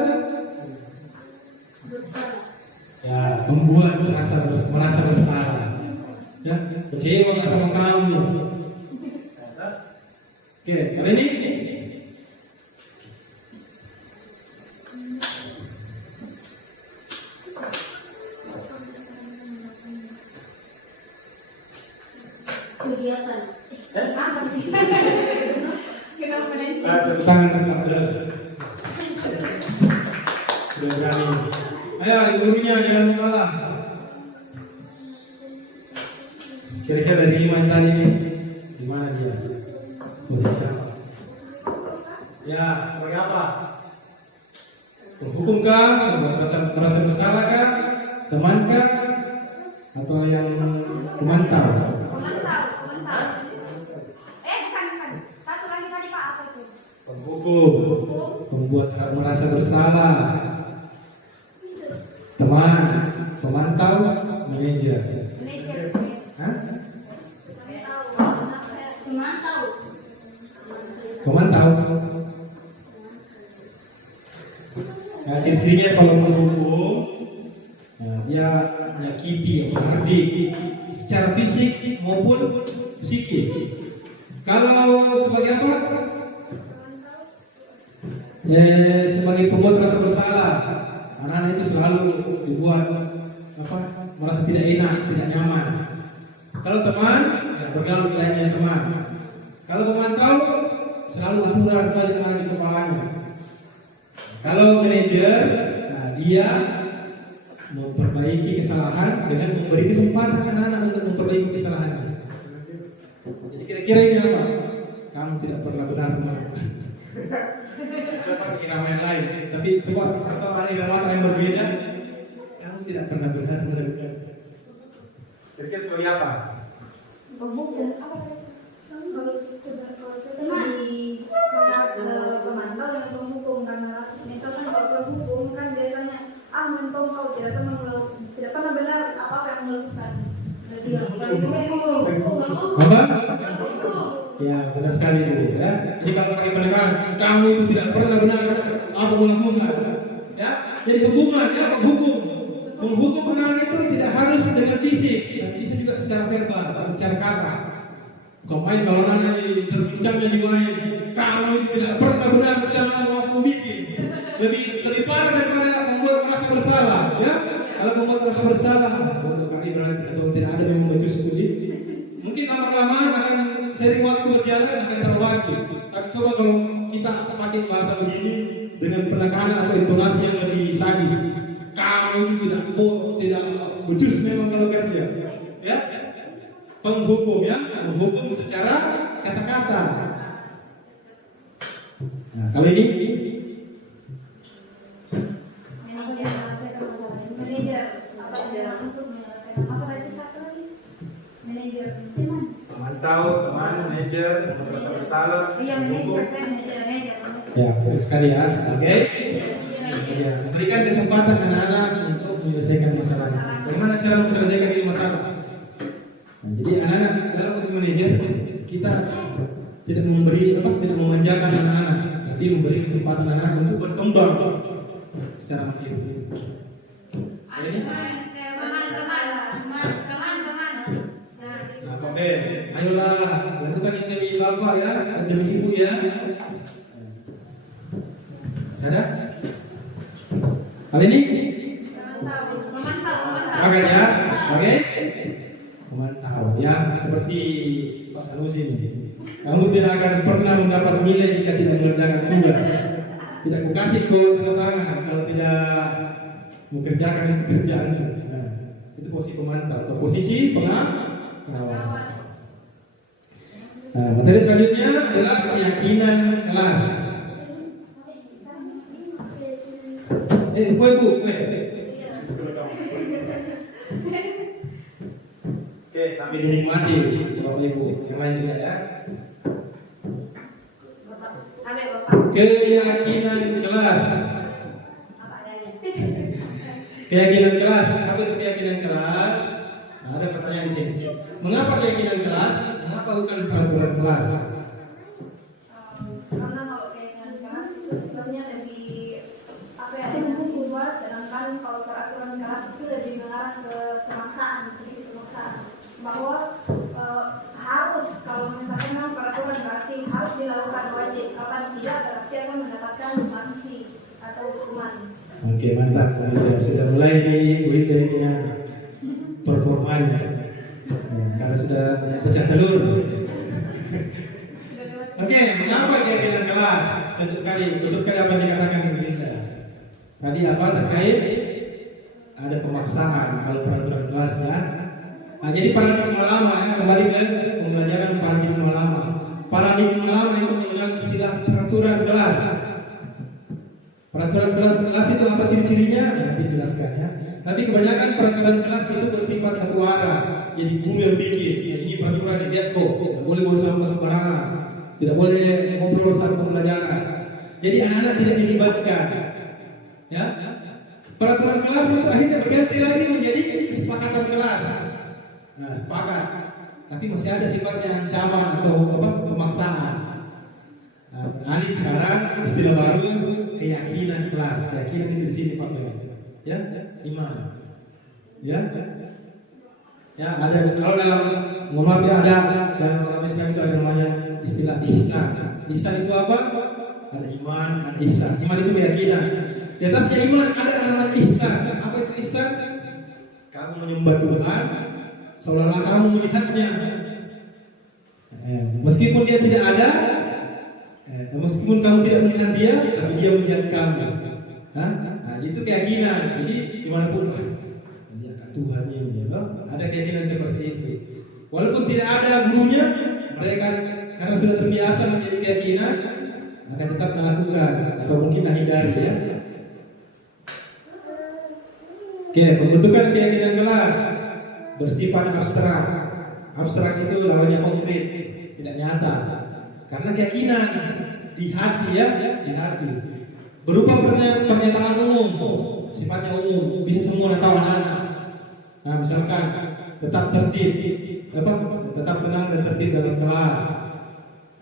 Ya, membuat merasa bersalah. Ya, kecewa nggak sama kamu. Oke, kali ini Kegiatan. Apa sih? Kenapa nih? tangan ada. Sudah berani. Ayo, gurunya jangan mengalah. Kira-kira dari lima tadi nih, di mana dia? Posisi apa? Ya, sebagai apa? Hukum kah? Merasa bersalah kah? Teman kah? Atau yang memantau? Komentar. Bukan. Satu lagi tadi Pak, apa itu? Penghukum, membuat merasa bersalah. Teman, pemantau, manajer. Manajer. Hah? Memantau. Pemantau. Nah, ciri-cirinya kalau menghukum, nah, dia menyakiti, menghardik secara fisik maupun psikis. Kalau sebagai apa? Ya, sebagai pembuat rasa bersalah. Anak-anak itu selalu dibuat apa? Merasa tidak enak, tidak nyaman. Kalau teman, ya bergaul dengan teman. Kalau pemantau, selalu aturan saja yang ada di kepalanya. Kalau manajer, nah dia memperbaiki kesalahan dengan memberi kesempatan anak-anak untuk memperbaiki kesalahannya. Jadi kira-kira ini apa? Kamu tidak pernah benar melakukan. Siapa kira yang lain? Tapi coba satu aliran yang berbeda. Kamu tidak pernah benar melakukan. Kira-kira sebagai apa? Pemhukum. Apa tadi? Teman. Pemantau dan penghukum karena misalkan kalau penghukum kan biasanya mentong kau tidak pernah benar apa yang melakukan. Jadi penghukum. Apa? Ya, benar sekali Bu. Ya. Jadi kalau pakai penekanan, kamu itu tidak pernah benar apa melakukan. Ya, jadi hubungan ya hukum. Menghukum anak itu tidak harus dengan fisik, tapi bisa juga secara verbal, secara kata. Kau main kalau anak ini terbincangnya di main, kamu itu tidak pernah benar rencana mau aku bikin. Lebih parah daripada membuat merasa bersalah. Ya, kalau membuat merasa bersalah, bodoh kali berarti atau tidak ada yang membacus puji. Mungkin lama-lama akan sering waktu berjalan akan terwakil. Tapi coba kalau kita pakai bahasa begini dengan penekanan atau intonasi yang lebih sadis, kamu tidak becus memang kalau kerja, ya. Penghukum ya, menghukum secara kata-kata. Nah, kali ini Manajer apa untuk menyelesaikan apa tadi satu lagi? Manajer teman. Pemantau, teman, manajer, merasa bersalah, Iya, penghukum. manajer. ya betul sekali ya, oke. Ya, berikan kesempatan anak-anak untuk menyelesaikan masalah. Bagaimana cara menyelesaikan ini masalah? Nah, jadi anak-anak dalam posisi manajer kita tidak tidak memanjakan anak-anak, tapi memberi kesempatan anak-anak untuk berkembang secara mandiri. Nah, oke, ayolah lakukan ini demi bapak ya, demi ibu ya. Ada? Kali ini? Oke ya, oke. Memantau ya, seperti Pak Sanusi ini. Kamu tidak akan pernah mendapat nilai jika tidak mengerjakan tugas. Tidak kukasih kau tanda tangan kalau tidak mengerjakan pekerjaan. Nah, itu posisi pemantau atau posisi pengawas. Nah, materi selanjutnya adalah keyakinan kelas. Oke, sambil dinikmati Bapak Ibu. Yang lain juga ya. Ambil Bapak. Keyakinan kelas. Apa adanya. Keyakinan kelas. Apa itu keyakinan kelas? Nah, ada pertanyaan di sini. Mengapa keyakinan kelas? Mengapa bukan peraturan kelas? Karena kalau keyakinan kelas itu sebenarnya lebih apa ya, dengan siswa, sedangkan kalau peraturan kelas itu lebih mengarah ke pemaksaan, sedikit pemaksaan bahwa harus, kalau misalkan memang peraturan berarti harus dilakukan wajib, kalau tidak berarti akan mendapatkan sanksi atau hukuman. Oke, mantap. Ya, sudah mulai nih Bu Ida ini ya, performanya. Ya, karena sudah pecah telur. Oke, mengapa keyakinan kelas? Betul sekali apa yang dikatakan Bu Ida. Tadi apa terkait ada pemaksaan kalau peraturan kelas ya. Nah, jadi paradigma lama ya, kembali ke pembelajaran paradigma lama. Paradigma lama itu mengenal istilah peraturan kelas. Peraturan kelas itu apa ciri-cirinya? Nanti jelaskan ya. Tapi kebanyakan peraturan kelas itu bersifat satu arah. Jadi guru yang bikin, ya, ini peraturan lihat kok, tidak boleh buang sampah sembarangan, tidak boleh ngobrol saat pembelajaran. Jadi anak-anak tidak dilibatkan. Ya, peraturan kelas itu akhirnya berganti lagi menjadi kesepakatan kelas. Nah, sepakat, tapi masih ada sifatnya ancaman atau apa, pemaksaan. Nah, ini sekarang istilah baru keyakinan kelas. Keyakinan itu di sini Pak. Ya, iman. Ya, ya ada. Kalau dalam mohon maaf ya, ada dalam agama Islam itu ada namanya istilah ihsan. Ihsan itu apa? Ada iman, ada ihsan. Iman itu keyakinan. Di atasnya iman ada namanya ihsan. Apa itu ihsan? Kamu menyembah Tuhan seolah-olah kamu melihatnya. Meskipun dia tidak ada, meskipun kamu tidak melihat dia, tapi dia melihat kamu. Nah, itu keyakinan. Jadi dimanapun dia akan Tuhan ini, ya, ada keyakinan seperti itu. Walaupun tidak ada gurunya, mereka karena sudah terbiasa menjadi keyakinan, akan tetap melakukan atau mungkin hindari ya. Oke, pembentukan keyakinan kelas bersifat abstrak. Abstrak itu lawannya konkret, tidak nyata. Karena keyakinan di hati ya, di hati. Berupa pernyataan umum, sifatnya umum, bisa semua tahu anak-anak. Nah, misalkan tetap tertib, tetap tenang dan tertib dalam kelas.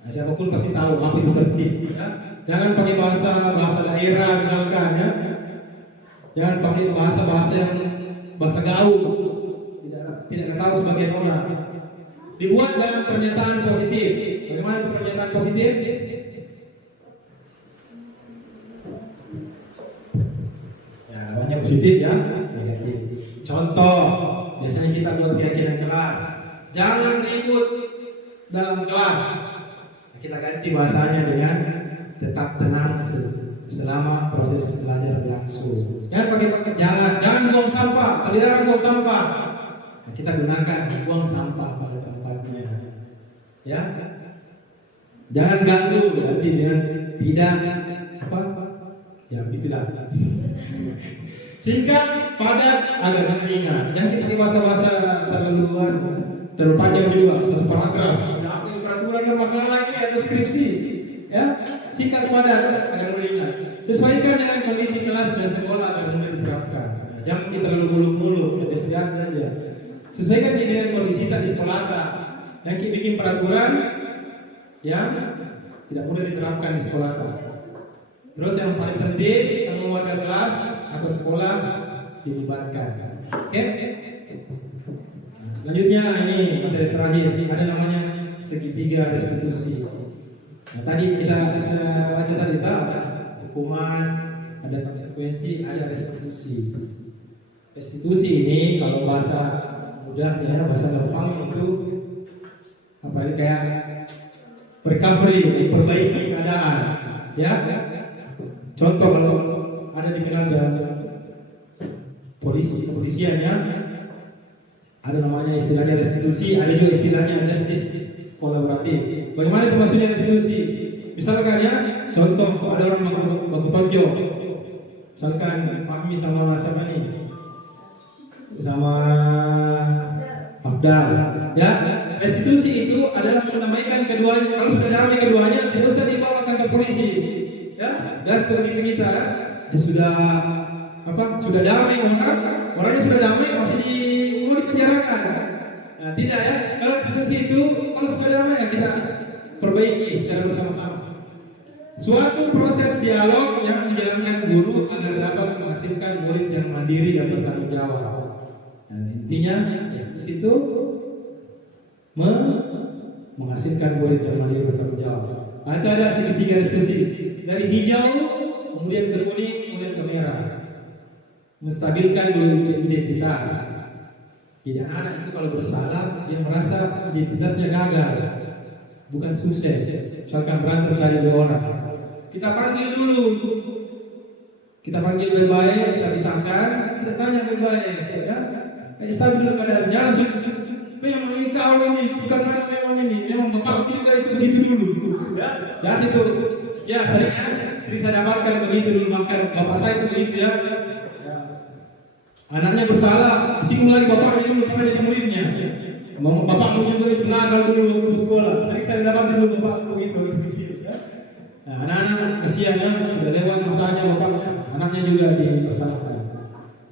Nah, siapapun pasti tahu apa itu tertib. Ya. Jangan pakai bahasa daerah misalkan ya. Jangan pakai bahasa yang bahasa gaul. Tidak tahu sebagian orang. Dibuat dalam pernyataan positif. Bagaimana itu pernyataan positif? Ya, namanya positif ya. Negatif. Contoh, biasanya kita buat keyakinan kelas. Jangan ribut dalam kelas. Kita ganti bahasanya dengan tetap tenang selama proses belajar berlangsung. Jangan buang sampah, peliharaan buang sampah. Nah, kita gunakan buang sampah pada tempatnya. Ya. Jangan ganggu, berarti dengan tidak apa? Ya begitulah. Singkat, padat, agar ringan. Jangan kita pakai bahasa-bahasa terlalu panjang juga, satu paragraf. Nah, peraturan yang bakal lagi ada skripsi. Ya, singkat padat agar ringan. Sesuaikan dengan kondisi kelas dan sekolah agar mudah diterapkan. Nah, jangan kita terlalu muluk-muluk, biasa saja. Sesuaikan dengan kondisi di sekolah. Yang kita bikin peraturan yang tidak mudah diterapkan di sekolah. Terus yang paling penting, semua warga kelas atau sekolah dilibatkan. Oke? Nah, selanjutnya ini materi terakhir, ada namanya segitiga restitusi. Nah, tadi kita sudah baca tadi ada hukuman, ada konsekuensi, ada restitusi. Restitusi ini kalau bahasa mudah ya, bahasa gampang itu apa ini kayak recovery, perbaiki keadaan, ya. Contoh kalau ada dikenal dalam kepolisian ya, ada namanya istilahnya restitusi, ada juga istilahnya justice kolaboratif. Bagaimana itu maksudnya restitusi? Misalkan ya, contoh ada orang baku tonjok, misalkan Fahmi sama siapa nih? Sama Sudah, ya. Restitusi itu adalah menamaikan keduanya. Kalau sudah damai keduanya, tidak usah dibawa ke kantor polisi. Ya, dan seperti kita, ya sudah Sudah damai orangnya sudah damai masih mau dipenjarakan. Nah, tidak ya. Kalau restitusi itu kalau sudah damai ya kita perbaiki secara bersama-sama. Suatu proses dialog yang dijalankan guru agar dapat menghasilkan murid yang mandiri dan bertanggung jawab. Nah, intinya restitusi itu menghasilkan murid yang mandiri bertanggung jawab. Nah, itu ada segitiga restitusi dari hijau, kemudian ke kuning, kemudian ke merah. Menstabilkan identitas. Jadi anak itu kalau bersalah dia merasa identitasnya gagal, bukan sukses. Misalkan berantem dari 2 orang, kita panggil dulu, kita panggil baik-baik, kita pisahkan, kita tanya baik-baik, ya. Stabil dulu keadaannya, langsung memang kau ini, bukan memang ini, memang bapak juga itu begitu dulu, ya. Ya situ, ya sering saya dapatkan begitu dulu makan bapak saya itu begitu ya. Anaknya bersalah, disinggung lagi bapaknya dulu karena dia muridnya. Bapakmu juga itu nakal dulu waktu sekolah. Sering saya dapat dulu bapakku gitu kecil. Ya. Nah, anak-anak kasihan ya, sudah lewat masanya bapaknya. Anaknya juga dipersalahkan.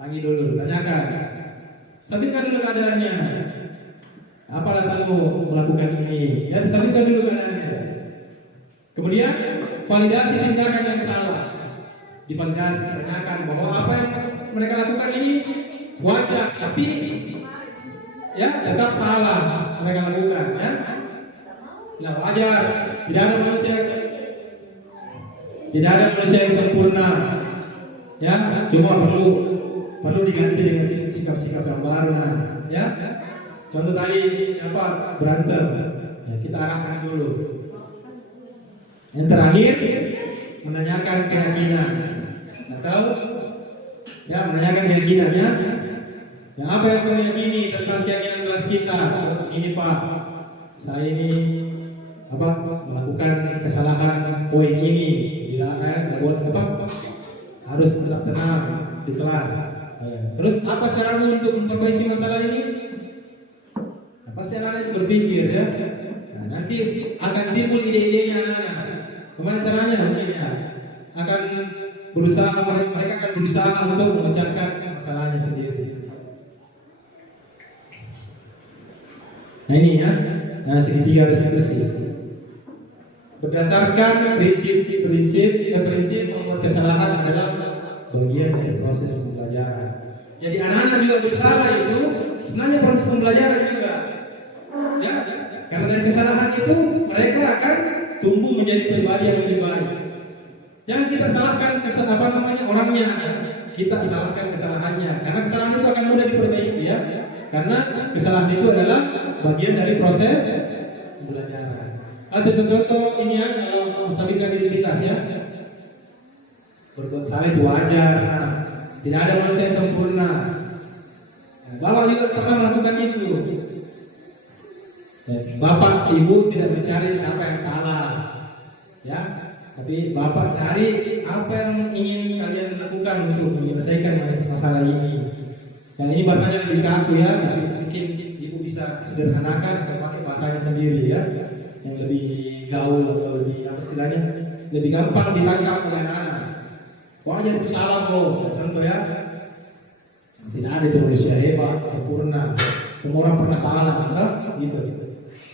Lagi dulu, tanyakan. Sampaikan dulu keadaannya. Apa alasanmu melakukan ini? Ya, sampaikan dulu keadaannya. Kemudian validasi tindakan yang salah. Divalidasi, tanyakan bahwa apa yang mereka lakukan ini wajar, tapi ya tetap salah mereka lakukan, ya. Nah, wajar, tidak ada manusia yang sempurna, ya. Cuma perlu diganti dengan sikap-sikap yang baru, ya. Contoh tadi siapa berantem, ya kita arahkan dulu. Yang terakhir menanyakan keyakinan atau ya menanyakan keyakinannya. Ya, apa yang kau yakini tentang keyakinan kelas kita? Ini Pak, saya ini melakukan kesalahan poin ini. Harus tetap tenang di kelas. Terus apa caramu untuk memperbaiki masalah ini? Nah, pasti anak itu berpikir ya. Nah, nanti akan timbul ide-idenya anak. Gimana caranya? Mungkin ya akan mereka akan berusaha untuk memecahkan masalahnya sendiri. Nah ini ya, segitiga restitusi. Berdasarkan prinsip membuat kesalahan adalah bagian dari proses pembelajaran. Jadi anak-anak juga bersalah itu sebenarnya proses pembelajaran juga. Ya, karena dari kesalahan itu mereka akan tumbuh menjadi pribadi yang lebih baik. Jangan kita salahkan orangnya, kita salahkan kesalahannya. Karena kesalahan itu akan mudah diperbaiki ya. Karena kesalahan itu adalah bagian dari proses pembelajaran. Ada contoh ini ya, kalau menstabilkan identitas ya. Berbuat salah itu wajar. Tidak ada manusia yang sempurna. Bapak juga pernah melakukan itu. Bapak, ibu tidak mencari siapa yang salah, ya. Tapi Bapak cari apa yang ingin kalian lakukan untuk menyelesaikan masalah ini. Dan ini bahasanya lebih kaku ya, tapi mungkin ibu bisa sederhanakan atau pakai bahasanya sendiri ya, yang lebih gaul atau lebih istilahnya lebih gampang ditangkap oleh anak-anak. Wajar itu salah kok, contoh ya. Tidak ada itu manusia hebat, sempurna. Semua orang pernah salah, gitu.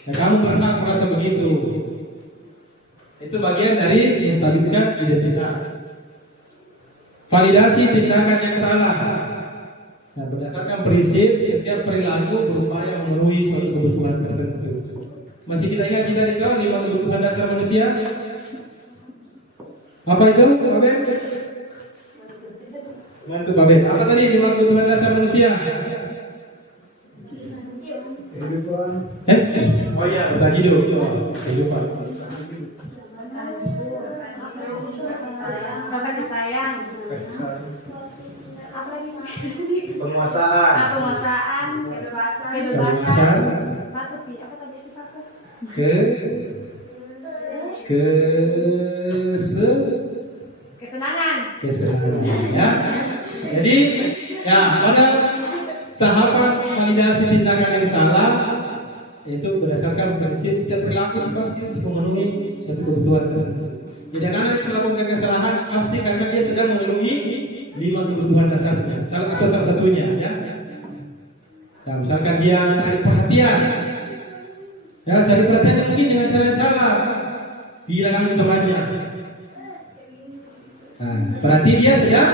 Nah, kamu pernah merasa begitu? Itu bagian dari menstabilkan identitas. Validasi tindakan yang salah. Nah, berdasarkan prinsip setiap perilaku berupaya memenuhi suatu kebutuhan tertentu. Masih kita ingat itu 5 kebutuhan dasar manusia? Apa itu, Pak Ben? Bantu Pak Ben. Apa tadi 5 kebutuhan dasar manusia? Kehidupan. Oh iya, tadi dulu. Kehidupan. Kasih sayang. Penguasaan. Penguasaan, kebebasan. Satu pi, apa tadi itu satu? Kesenangan. Ya. Jadi ya pada tahapan memvalidasi tindakan yang salah, yaitu berdasarkan prinsip setiap perilaku pasti harus memenuhi suatu kebutuhan tertentu. Jadi anak yang melakukan kesalahan pasti karena dia sedang memenuhi 5 kebutuhan dasarnya, salah satunya ya. Nah, misalkan dia cari perhatian, ya cari perhatian mungkin dengan cara yang salah, bilang temannya. Nah, berarti dia sedang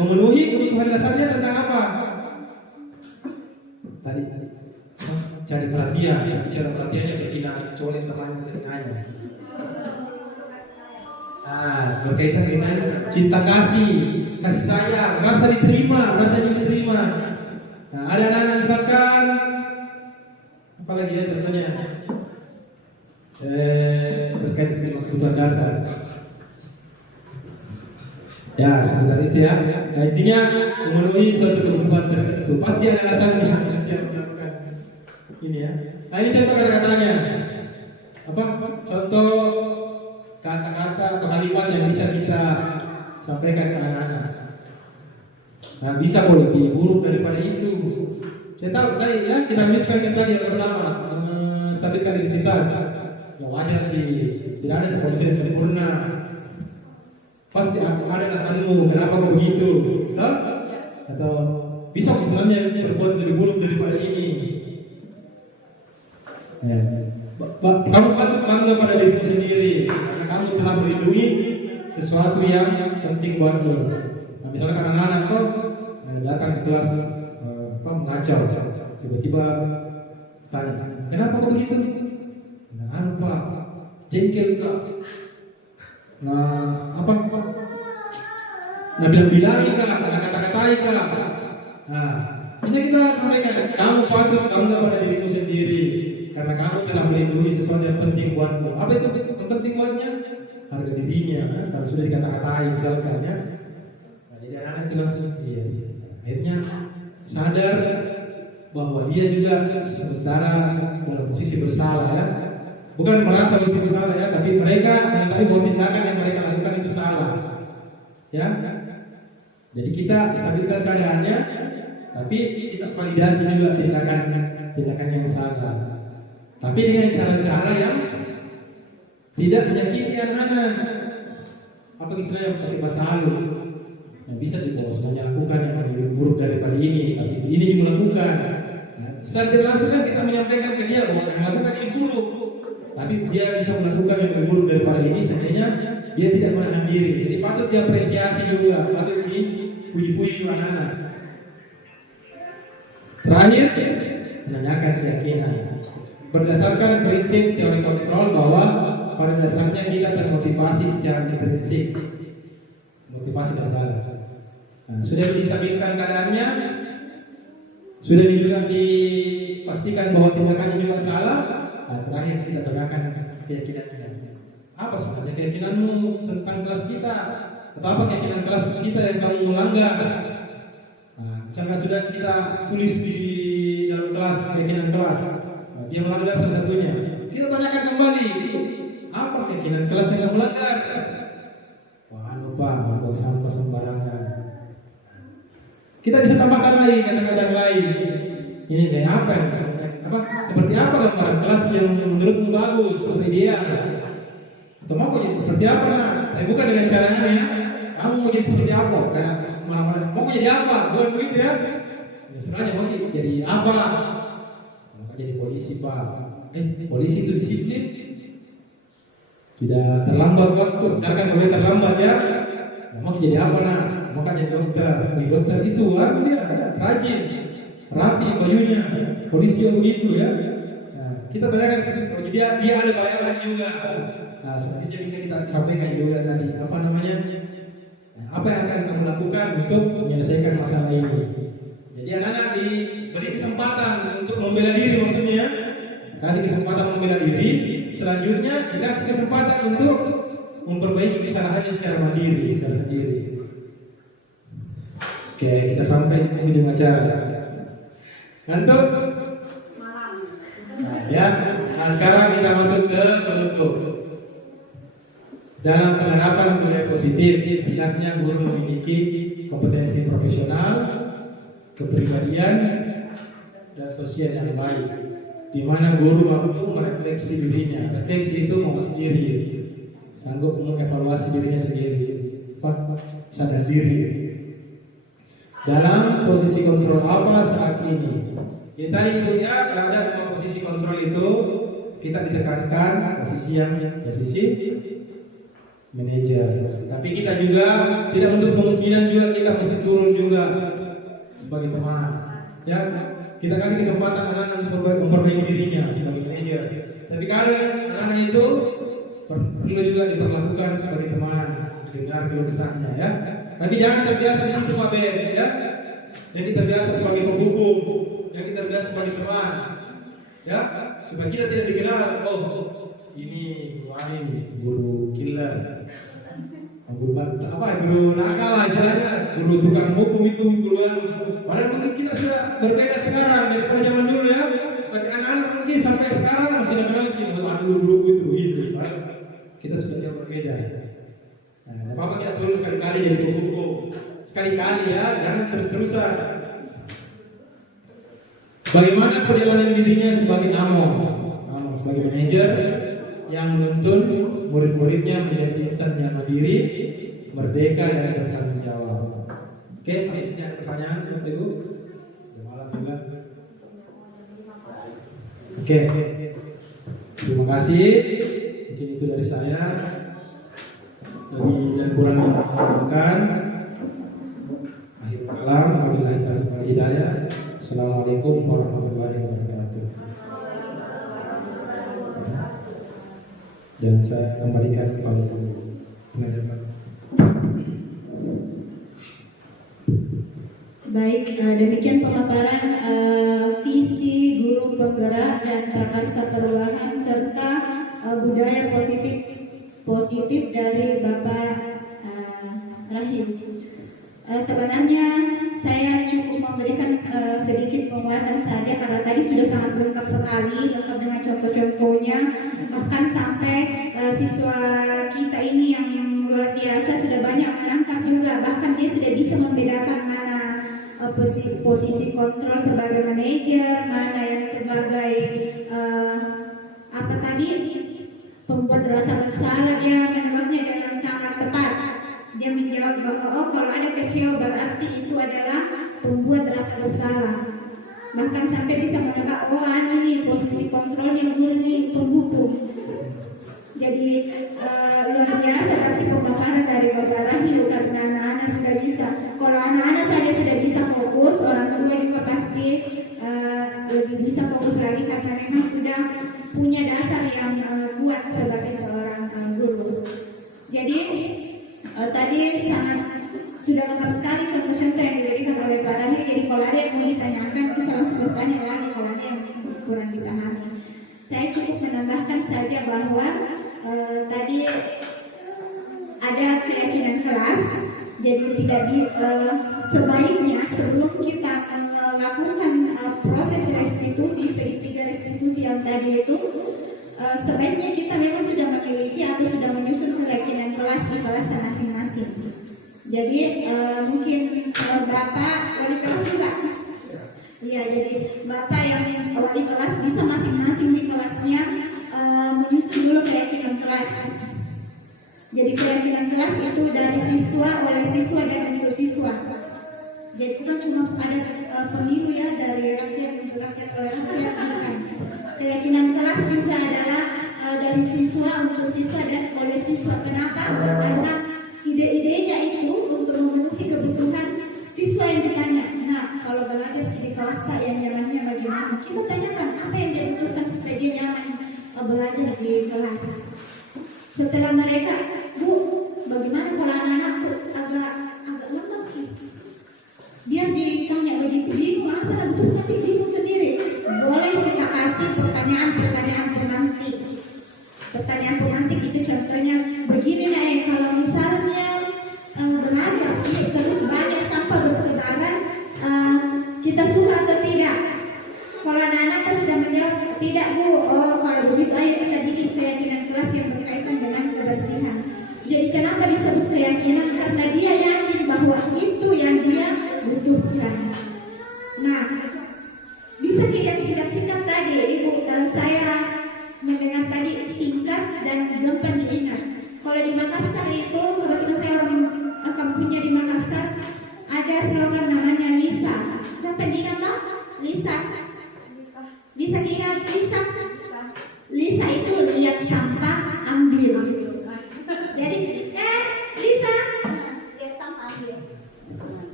memenuhi kebutuhan dasarnya tentang apa? Tadi cari perhatian, ya bicara perhatiannya bikin colek temannya telinganya. Nah, berkaitan dengan cinta kasih sayang, rasa diterima. Nah, ada anak-anak misalkan, apalagi ya contohnya, berkait dengan kebutuhan dasar. Ya, sebentar itu ya. Nah, intinya memenuhi suatu kebutuhan tertentu. Pasti ada alasannya. Siap-siapkan. Ini ya. Nah, ini contoh kata-katanya. Apa? Contoh kata-kata atau kalimat yang bisa kita sampaikan ke anak-anak. Nah, bisa boleh lebih buruk daripada itu. Saya tahu tadi ya, kita lanjutkan yang tadi yang pertama, menstabilkan identitas. Ya wajar tidak ada manusia yang sempurna. Pasti ada alasanmu kenapa kau begitu, atau bisa sebenarnya berbuat lebih buruk daripada ini. Ya. Kamu patut bangga pada dirimu sendiri karena kamu telah melindungi sesuatu yang penting buatmu. Nah, misalnya anak-anak kau datang ke kelas mengacau, tiba-tiba tanya, kenapa kau begitu? Nah, Pak, jengkel kak. Nah, Nah, bilang-bilangi kak, kata-katai kak. Nah, bisa kita sampaikan, kamu patut bangga pada dirimu sendiri karena kamu telah melindungi sesuatu yang penting buatmu. Apa itu yang penting buatnya? Harga dirinya, kan? Kalau sudah dikata-katai misalkan ya. Nah, jadi anak itu langsung akhirnya sadar bahwa dia juga sementara dalam posisi bersalah ya. Bukan merasa posisi bersalah ya, tapi mereka mengetahui bahwa tindakan yang mereka lakukan itu salah. Ya. Jadi kita stabilkan keadaannya, tapi kita validasi juga tindakan yang salah. Tapi dengan cara-cara yang tidak menyakiti anak-anak. Apa istilahnya pakai bahasa halus. Nah, bisa juga semuanya lakukan yang lebih buruk daripada ini, tapi ini juga lakukan. Nah, secara langsung kan kita menyampaikan ke dia bahwa yang lakukan ini buruk, tapi dia bisa melakukan yang lebih buruk daripada ini, seandainya dia tidak menahan diri. Jadi patut diapresiasi juga, patut dipuji-puji anak-anak. Terakhir, menanyakan keyakinan. Berdasarkan prinsip teori kontrol bahwa pada dasarnya kita termotivasi secara intrinsik, motivasi berjalan. Nah, sudah distabilkan keadaannya, sudah juga dipastikan bahwa tindakannya juga salah. Nah, terakhir kita tegakkan keyakinan kita. Apa sebenarnya keyakinanmu tentang kelas kita? Atau apa keyakinan kelas kita yang kamu melanggar? Nah, misalkan sudah kita tulis di dalam kelas keyakinan kelas, nah, dia melanggar salah satunya. Kita tanyakan kembali, apa keyakinan kelas yang kamu melanggar? Wah, lupa membuang sampah sembarangan. Kita bisa tambahkan lagi kadang-kadang lain. Ini kayak apa? Seperti apa gambaran kelas yang menurutmu bagus, seperti dia? Atau mau jadi seperti apa? Tapi bukan dengan caranya ya. Kamu mau jadi seperti apa? Kayak mana-mana. Mau jadi apa? Bukan begitu ya. Sebenarnya mau jadi apa? Mau jadi polisi pak. Polisi itu disiplin. Tidak terlambat waktu. Misalkan boleh terlambat ya. Mau jadi apa nak? Mau jadi dokter. Di dokter itu lalu dia rajin, rapi bajunya. Polisi juga begitu ya. Nah, kita belajar seperti itu. Jadi dia ada bayangan juga. Nah, selanjutnya bisa kita sampaikan juga tadi apa namanya? Nah, apa yang akan kamu lakukan untuk menyelesaikan masalah ini? Jadi anak-anak diberi kesempatan untuk membela diri, maksudnya kasih kesempatan membela diri. Selanjutnya dikasih kesempatan untuk memperbaiki kesalahannya secara mandiri, secara sendiri. Oke, kita sampai di ujung acara. Ngantuk? Nah, ya. Nah, sekarang kita masuk ke penutup. Dalam penerapan budaya positif, hendaknya guru memiliki kompetensi profesional, kepribadian, dan sosial yang baik, di mana guru mampu merefleksi dirinya. Refleksi itu mau sendiri, sanggup mengevaluasi dirinya sendiri, sadar diri. Dalam posisi kontrol apa saat ini? Ya tadi itu ya, ada dalam posisi kontrol itu kita ditekankan posisi manajer. Tapi kita juga tidak menutup kemungkinan juga kita mesti turun juga sebagai teman. Ya, kita kasih kesempatan anak-anak memperbaiki dirinya sebagai manajer. Tapi kalau anak itu perlu juga diperlakukan sebagai teman, dengar keluh kesahnya ya. Tapi jangan terbiasa di situ Pak B, ya. Jadi terbiasa sebagai penghukum, yang kita terbiasa sebagai teman, ya. Supaya kita tidak dikenal, ini guru killer, guru nakal lah istilahnya, guru tukang hukum itu guru. Padahal mungkin kita sudah berbeda sekarang daripada zaman dulu ya. Tapi anak-anak mungkin sampai sekarang masih kenal guru itu. Kita sudah jauh berbeda. Nah, apa kita turun sekali-kali jadi penghukum, sekali-kali ya, jangan terus-terusan. Bagaimana perjalanan dirinya sebagai sebagai manajer yang menuntun murid-muridnya menjadi insan yang mandiri, merdeka dan bertanggung jawab. Oke, sampai sini ada pertanyaan, Bapak Ibu. Udah malam juga. Oke, terima kasih. Mungkin itu dari saya. Lebih dan kurang dimaafkan. Akhir kalam, wabillahi taufiq wal hidayah. Assalamualaikum warahmatullahi wabarakatuh. Dan saya kembalikan kepada penanya. Baik, demikian pemaparan visi guru penggerak dan prakarsa perubahan serta budaya positif dari Bapak Rahim. Sebenarnya saya cukup memberikan sedikit penguatan saja karena tadi sudah sangat lengkap sekali, lengkap dengan contoh-contohnya, bahkan sampai siswa kita ini yang luar biasa sudah banyak menangkap juga, bahkan dia sudah bisa membedakan mana posisi kontrol sebagai manajer, mana yang sebagai pembuat rasa bersalah. Dia menebaknya dengan sangat tepat. Dia menjawab bahwa kalau ada kecewa berarti itu adalah pembuat rasa bersalah. Bahkan sampai bisa menebak ini posisi kontrolnya murni penghukum. Jadi luar biasa arti pemaparan dari Bapak Rahim karena anak-anak sudah bisa. Kalau anak-anak saja sudah bisa fokus, orang tua juga pasti lebih bisa fokus lagi karena memang sudah punya dasar yang kuat sebagai seorang guru. Jadi tadi sudah lengkap sekali contoh-contoh yang diberikan oleh Pak Rahim. Jadi kalau ada yang mau ditanyakan bisa langsung bertanya lagi kalau ada yang kurang dipahami. Saya cukup menambahkan saja bahwa tadi ada keyakinan kelas. Jadi tidak sebaiknya sebelum kita melakukan proses restitusi, segitiga restitusi yang tadi itu, sebaiknya kita memang sudah memiliki atau sudah menyusun keyakinan kelas di kelas masing-masing. Jadi mungkin Bapak wali kelas juga, ya jadi Bapak yang wali kelas bisa masing-masing di kelasnya menyusun dulu keyakinan kelas. Jadi keyakinan kelas itu dari siswa, oleh siswa dan untuk siswa. Jadi kan cuma ada pemilu ya dari rakyat untuk rakyat oleh rakyat bukan. Keyakinan kelas juga adalah dari siswa untuk siswa dan oleh siswa. Kenapa? Karena ide-idenya itu untuk memenuhi kebutuhan siswa yang ditanya. Nah, kalau belajar di kelas Pak yang nyamannya bagaimana? Kita tanyakan apa yang dia butuhkan supaya dia nyaman belajar di kelas. Setelah mereka, Bu, bagaimana kalau anak-anakku agak lemah? Dia ditanya begitu bingung, apa betul tapi bingung sendiri. Boleh kita kasih pertanyaan penanti. Pertanyaan penanti itu contohnya begini kalau misalnya belajar terus banyak sampah bertebaran, kita suka atau tidak? Kalau anak-anak sudah menjawab tidak Bu, kalau begitu ayo kita bikin keyakinan kelas yang berkaitan dengan kebersihan. Jadi kenapa disebut keyakinan? Karena dia yakin bahwa itu yang dia butuhkan. Nah, bisa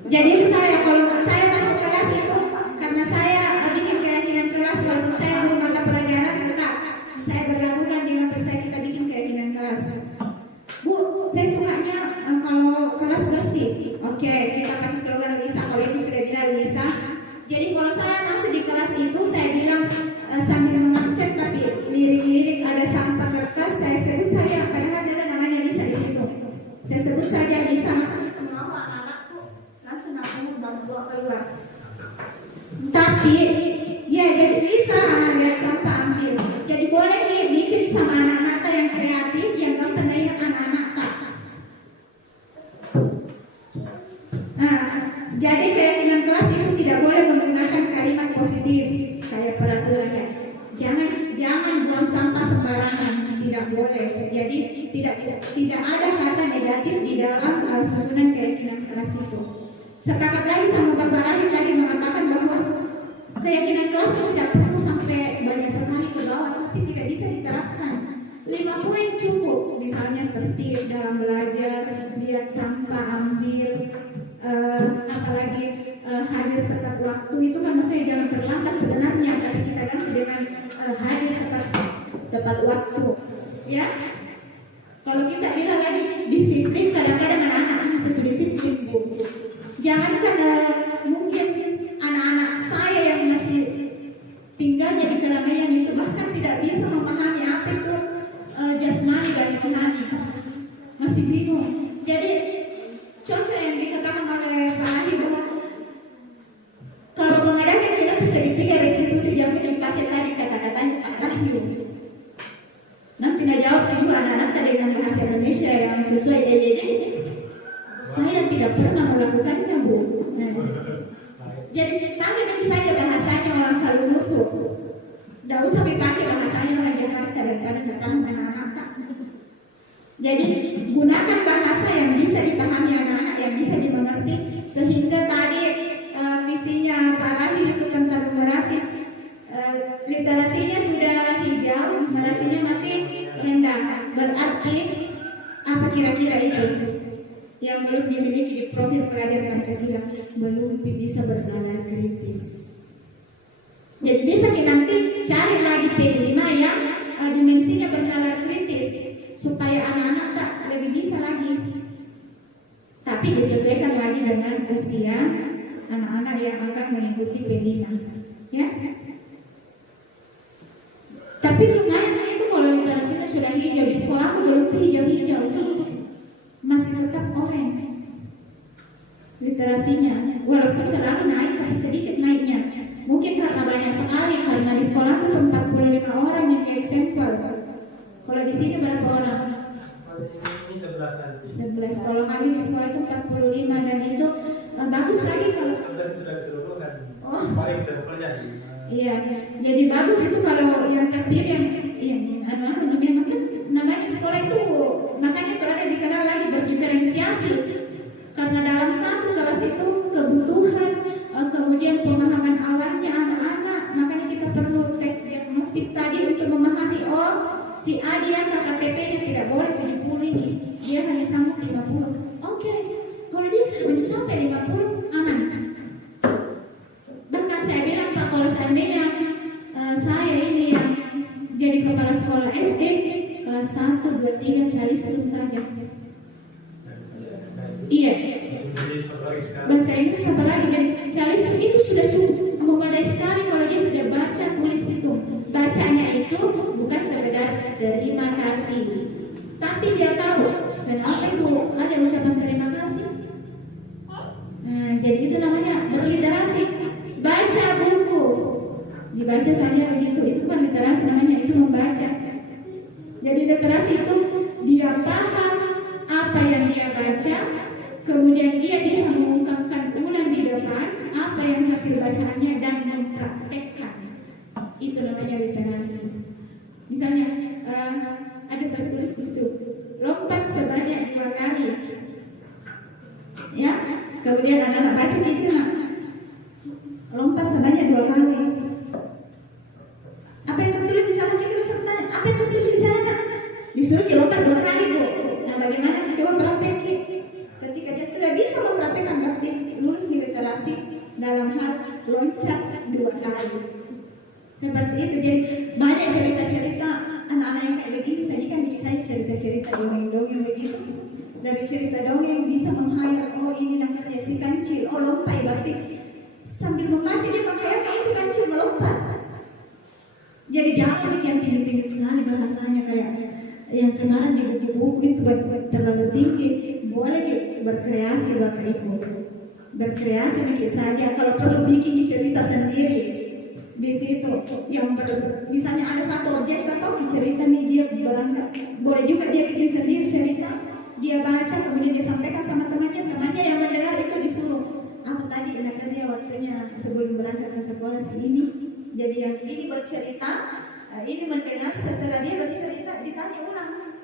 Jadi itu saya, kalau saya masuk kelas itu karena saya bikin keyakinan kelas, walaupun saya guru mata pelajaran tetap saya berlakukan dengan saya kita bikin keyakinan kelas. Bu, saya sukanya kalau kelas bersih. Oke, kita pakai slogan Lisa, kalau itu sudah bilang Lisa. Jadi kalau saya masuk di kelas itu saya bilang sambil mengakses tapi lirik-lirik ada sampah kertas saya sebut saja, padahal ada namanya Lisa di situ. Saya sebut saja Lisa. Mau anak-anakku langsung aku bawa keluar. Tapi ya jadi Lisa lihat sampah ambil. Jadi boleh nih bikin sama anak-anak yang kreatif yang nggak pernah ingat anak-anak tak. Nah, jadi keyakinan kelas itu tidak boleh menggunakan kalimat positif kayak peraturan ya. Jangan buang sampah sembarangan, tidak boleh. Jadi tidak ada kata negatif di dalam susunan keyakinan kelas itu. Sepakat lagi sama Bapak Rahim tadi mengatakan bahwa keyakinan kelas itu tidak perlu sampai banyak sekali ke bawah, tapi tidak bisa diterapkan. 5 poin cukup, misalnya tertib dalam belajar, lihat sampah ambil, apalagi hadir tepat waktu itu kan maksudnya jangan terlambat sebenarnya, tapi kita kan dengan hadir tepat waktu, ya. Kalau kita bilang lagi disiplin, kadang-kadang anak-anak itu disiplin bu. Jangankan mungkin anak-anak saya yang masih tinggalnya di keramaian itu bahkan tidak bisa memahami apa itu jasmani dan rohani, masih bingung. Jadi contoh yang dikatakan oleh Pak Adi bahwa kalau mengadakan kita segitiga restitusi jamin dipakai tadi kata-katanya Pak Rahyu. Nanti nak jawab juga anak-anak tadi dengan bahasa Indonesia yang sesuai EDD. Saya tidak pernah melakukannya bu. Nah, jadi pakai nanti saja bahasanya orang selalu musuh. Tidak usah dipakai bahasanya orang Jakarta dan kadang-kadang anak-anak. Jadi gunakan bahasa yang bisa dipahami anak-anak, yang bisa dimengerti, sehingga tadi visinya Pak Rahim itu tentang numerasi, literasinya sudah hijau, numerasinya masih rendah. Berarti apa kira-kira itu yang belum dimiliki di profil pelajar Pancasila? Belum bisa bernalar kritis. Jadi bisa kita nanti cari lagi P5 yang dimensinya bernalar kritis supaya anak-anak tak lebih bisa lagi. Tapi disesuaikan lagi dengan usia anak-anak yang akan mengikuti P5, ya. Tapi lumayan itu kalau literasinya sudah hijau, di sekolah aku belum hijau-hijau, masih tetap orange literasinya, walaupun selalu naik tapi sedikit naiknya. Mungkin karena banyak sekali, karena di sekolah aku 45 orang yang jadi sampel. Kalau di sini berapa orang? Ini 11 nanti. 11. Kalau kami di sekolah itu 45 dan itu bagus lagi kalau Sudah disebutkan. Oh. Paling sampelnya di. iya. Jadi bagus itu kalau yang terpilih yang namanya sekolah itu makanya berada dikenal lagi berdiferensiasi karena dalam satu kelas itu kebutuhan kemudian pemahaman awalnya anak-anak, makanya kita perlu tes diagnostik tadi untuk memahami si A dia KTP-nya tidak boleh 70 ini, dia hanya sanggup 50. Oke, kalau dia sudah mencapai 50 aman. Bahkan saya bilang Pak, kalau seandainya saya ini yang jadi kepala sekolah SD kelas 1, 2, 3 cari itu saja. Iya. Bahasa Inggris apa lagi? Jadi calis itu sudah cukup memadai sekali kalau dia sudah baca tulis itu. Bacanya itu bukan sekedar terima kasih, tapi dia tahu dan apa itu ada ucapan terima kasih. Jadi itu namanya berliterasi. Baca buku, dibaca saja begitu. Itu bukan literasi, namanya itu membaca. Jadi literasi itu dia paham apa yang dia baca, kemudian dia bisa mengungkapkan ulang di depan apa yang hasil bacaannya dan mempraktekkan. Itu namanya literasi. Misalnya ada tertulis di situ, lompat sebanyak 2 kali. Ya, kemudian anak-anak baca itu lompat sebanyak 2 kali. Apa yang tertulis di sana? Kita bisa bertanya, apa yang tertulis di sana? Disuruh lompat 2 kali bu. Nah, bagaimana? Coba praktek. Ketika dia sudah bisa mempraktekkan, lulus dalam hal loncat 2 kali. Seperti itu, jadi banyak cerita-cerita anak-anak yang kayak begini. Saya cerita-cerita dongeng-dongeng begitu. Dari cerita dongeng bisa menghayal, oh ini namanya si kancil, oh lompat, berarti sambil membaca dia menghayalkan itu kancil melompat. Jadi jangan demikian tinggi-tinggi sekali bahasanya kayak yang sekarang di buku-buku itu terlalu tinggi. Boleh berkreasi Bapak Ibu, berkreasi bikin saja. Kalau perlu bikin cerita sendiri di situ yang misalnya ada satu objek atau cerita nih dia berangkat, boleh juga dia bikin sendiri cerita, dia baca kemudian dia sampaikan sama temannya yang mendengar itu disuruh apa tadi enakan dia waktunya sebelum berangkat ke sekolah ini. Jadi yang ini bercerita, ini mendengar, setelah dia bercerita ditanya ulang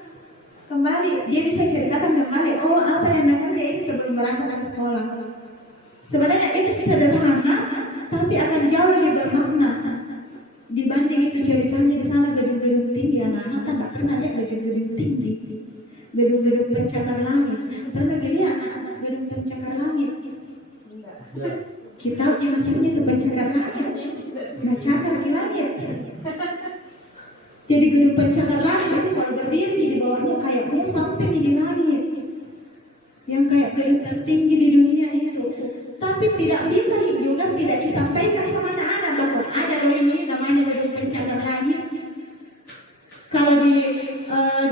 kembali, dia bisa ceritakan kembali, oh apa yang enakan dia ini sebelum berangkat ke sekolah. Sebenarnya itu sederhana tapi akan jauh lebih bermakna dibanding itu ceritanya di sana gedung-gedung tinggi. Anak-anak kan tak pernah lihat gedung-gedung tinggi, gedung-gedung pencakar langit. Pernah dilihat gedung pencakar langit? Kita uji maksudnya itu pencakar langit, nah cakar di langit. Jadi gedung pencakar langit itu kalau berdiri di bawahnya kayaknya sampai di langit, yang kayak gedung tertinggi di dunia itu. Tapi tidak bisa juga tidak disampaikan sama anak-anak bahwa ada ini namanya gedung pencakar langit. Kalau di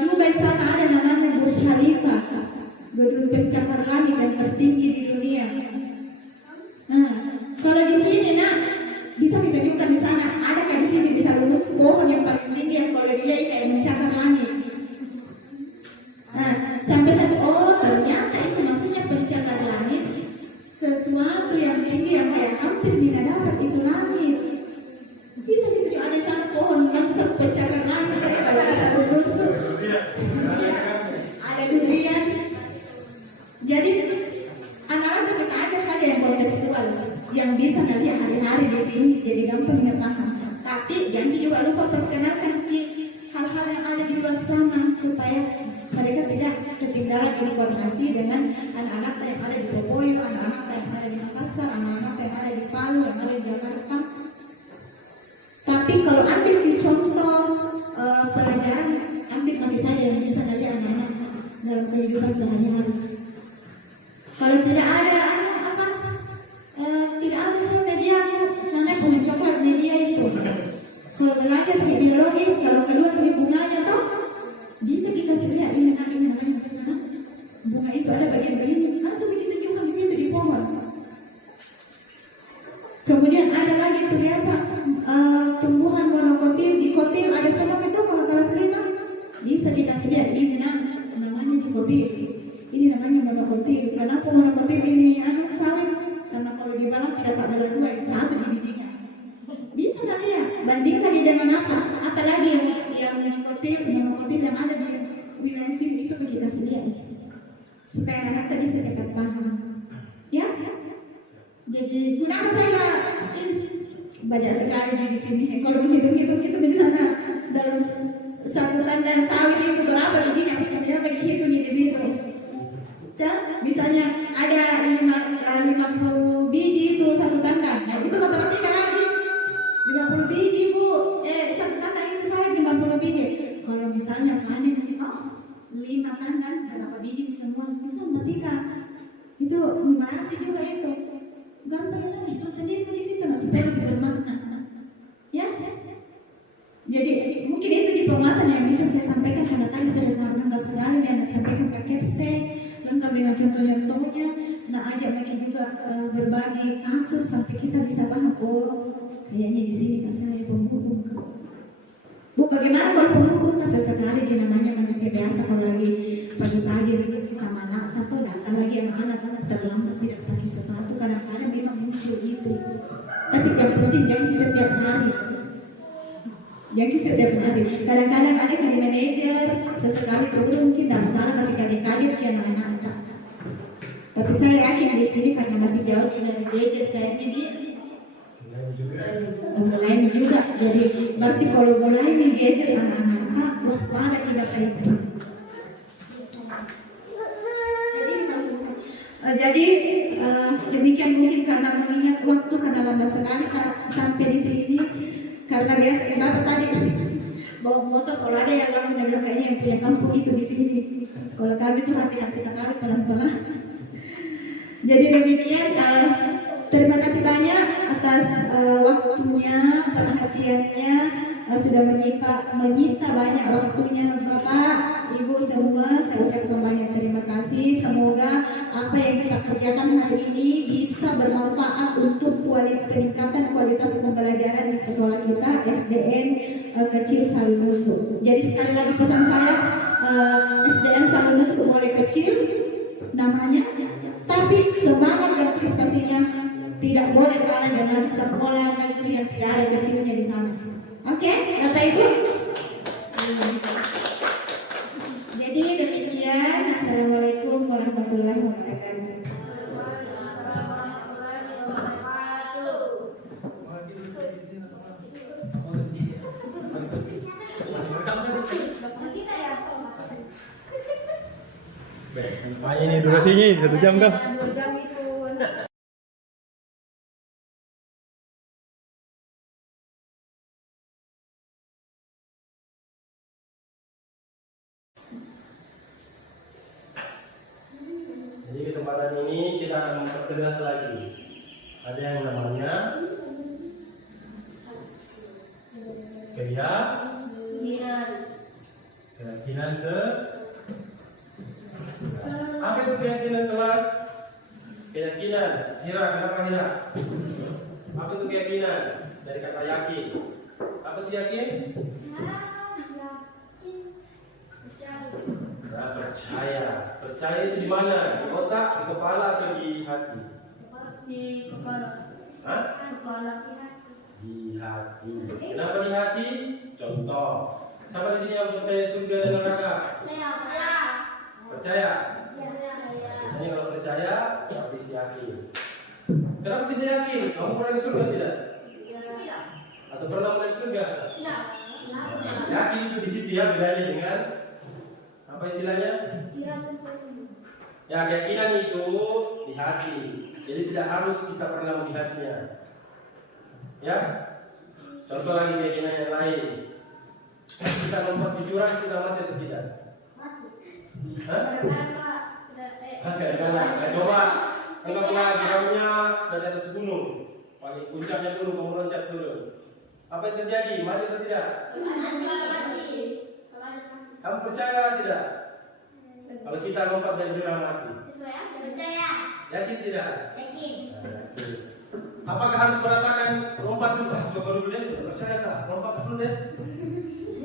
Dubai sana ada namanya Burj Khalifa, gedung pencakar langit yang tertinggi di dunia. Nah, kalau di sini bisa kita tunjukkan di sana ada kan, di sini bisa lulus pohon yang paling tinggi yang kalau dilihat kayak mencakar langit. Nah, sampai satu ternyata itu maksudnya pencakar langit, sesuatu yang tinggi yang kayak hampir tidak dapat itu langit. Bisa gitu ada sana pohon maksud pencakar langit kayak kalau bisa lulus ada durian. Jadi anak-anak kita aja saja yang kontekstual yang bisa nanti hari-hari di sini jadi gampang paham. Tapi jangan juga lupa perkenalkan hal-hal yang ada di luar sana supaya mereka tidak ketinggalan informasi dengan anak-anak yang ada di Boboyo, anak-anak yang ada di Makassar, anak-anak yang ada di Palu, yang ada di Jakarta. Tapi kalau ambil di contoh pelajaran, ambil bagi saya yang bisa nanti anak-anak dalam kehidupan sehari-hari. Kalau tidak ada tidak ada sama media, namanya punya coklat media itu. Kalau belajar pakai biologi, kalau kedua pakai bunganya toh bisa kita lihat ini namanya bunga itu ada bagian begini, langsung bikin tunjukkan di situ di pohon. Kemudian ada lagi itu biasa tumbuhan monokotil, di kotil ada semua itu kalau kelas 5 bisa kita lihat ini namanya di kotil. Ini namanya monokotil. Kenapa monokotil ini sawit? Karena kalau dibalang tidak pada dua, satu di bijinya. Bisa dah lihat. Bandingkan dengan apa? Apalagi yang monokotil yang ada di wilayah sini itu kita lihat. Supaya anak tadi bisa paham. Ya? Jadi gunakan saya banyak sekali di sini. Kalau begitu itu di sana dalam satu tanda sawit itu berapa bijinya? Berapa dihitung di situ? Misalnya ada 50 biji itu satu tanda, nah itu matematika lagi 50 biji Bu, satu tanda itu saya 50 biji. Kalau misalnya panen itu 5 tanda berapa biji bisa buat, itu matematika. Itu numerasi juga itu gampang lagi, itu sendiri di situ supaya lebih bermakna. Ya, jadi mungkin itu di penguatan yang bisa saya sampaikan karena tadi sudah sangat lengkap sekali yang disampaikan Pak Kepse, lengkap dengan contoh-contohnya. Nah, ajak lagi juga berbagi kasus sampai kita bisa paham, oh kayaknya di sini saya penghukum. Bu, bagaimana kalau penghukum? Sesekali jadi namanya manusia biasa kalau lagi pagi-pagi ribut sama anak atau datang lagi anak-anak terlambat tidak pakai sepatu, kadang-kadang memang muncul itu. Tapi yang penting jangan setiap hari. Jadi setiap hari, kadang-kadang ada kali manajer sesekali turun mungkin tidak salah kasih kali-kali ke anak-anak. Tapi saya yakin di sini karena masih jauh dari gadget kayaknya dia mulai juga. Jadi berarti kalau mulai nih gadget anak-anak waspada tidak baik. Jadi demikian mungkin karena mengingat waktu karena lambat sekali sampai di sini karena biasa Bapak tadi bawa motor kalau ada yang lalu dan bilang kayaknya yang punya kampung itu di sini. Kalau kami tuh hati-hati sekali pelan-pelan. Jadi demikian terima kasih banyak atas waktunya, perhatiannya sudah menyita banyak waktunya Bapak, Ibu semua. Saya ucapkan banyak terima kasih. Semoga apa yang kita kerjakan hari ini bisa bermanfaat untuk peningkatan kualitas pembelajaran di sekolah kita SDN Kecil Salunusu. Jadi sekali lagi pesan saya, SDN Salunusu boleh kecil namanya, tapi semangat dan prestasinya tidak boleh kalah dengan sekolah negeri yang tidak ada kecilnya di sana. Oke, Bapak Ibu. Jadi demikian. Assalamualaikum warahmatullahi wabarakatuh. Ini durasinya 1 jam kan? 2 jam itu. Jadi kesempatan ini kita akan mempertegas lagi. Ada yang namanya keyakinan apa itu keyakinan kelas? Keyakinan. Hira, kenapa Hira? Apa itu keyakinan? Dari kata yakin. Apa itu yakin? Percaya. Percaya itu di mana? Di otak, di kepala, atau di hati? Di kepala. Hah? Kepala. Di hati. Kenapa di hati? Contoh. Siapa di sini yang percaya surga dan neraka? Percaya. Biasanya kalau percaya, habis yakin. Kenapa bisa yakin? Kamu pernah ke surga tidak? Atau pernah melihat surga? Yakin itu di situ ya, bedanya dengan apa istilahnya? Ya, keyakinan itu di hati. Jadi tidak harus kita pernah melihatnya. Ya. Contoh lagi keyakinan yang lain. Kita lompat di jurang, kita mati atau tidak? Hah? Kadang-kadang. Nah, coba anggaplah jurangnya dari atas gunung. Paling puncaknya dulu, kamu loncat dulu. Apa yang terjadi? Mati atau tidak? Kamu percaya tidak? Kalau kita lompat dari jurang mati. Yakin tidak? Yakin. Apakah harus merasakan lompat dulu? Coba dulu deh. Percaya tak? Lompat dulu deh.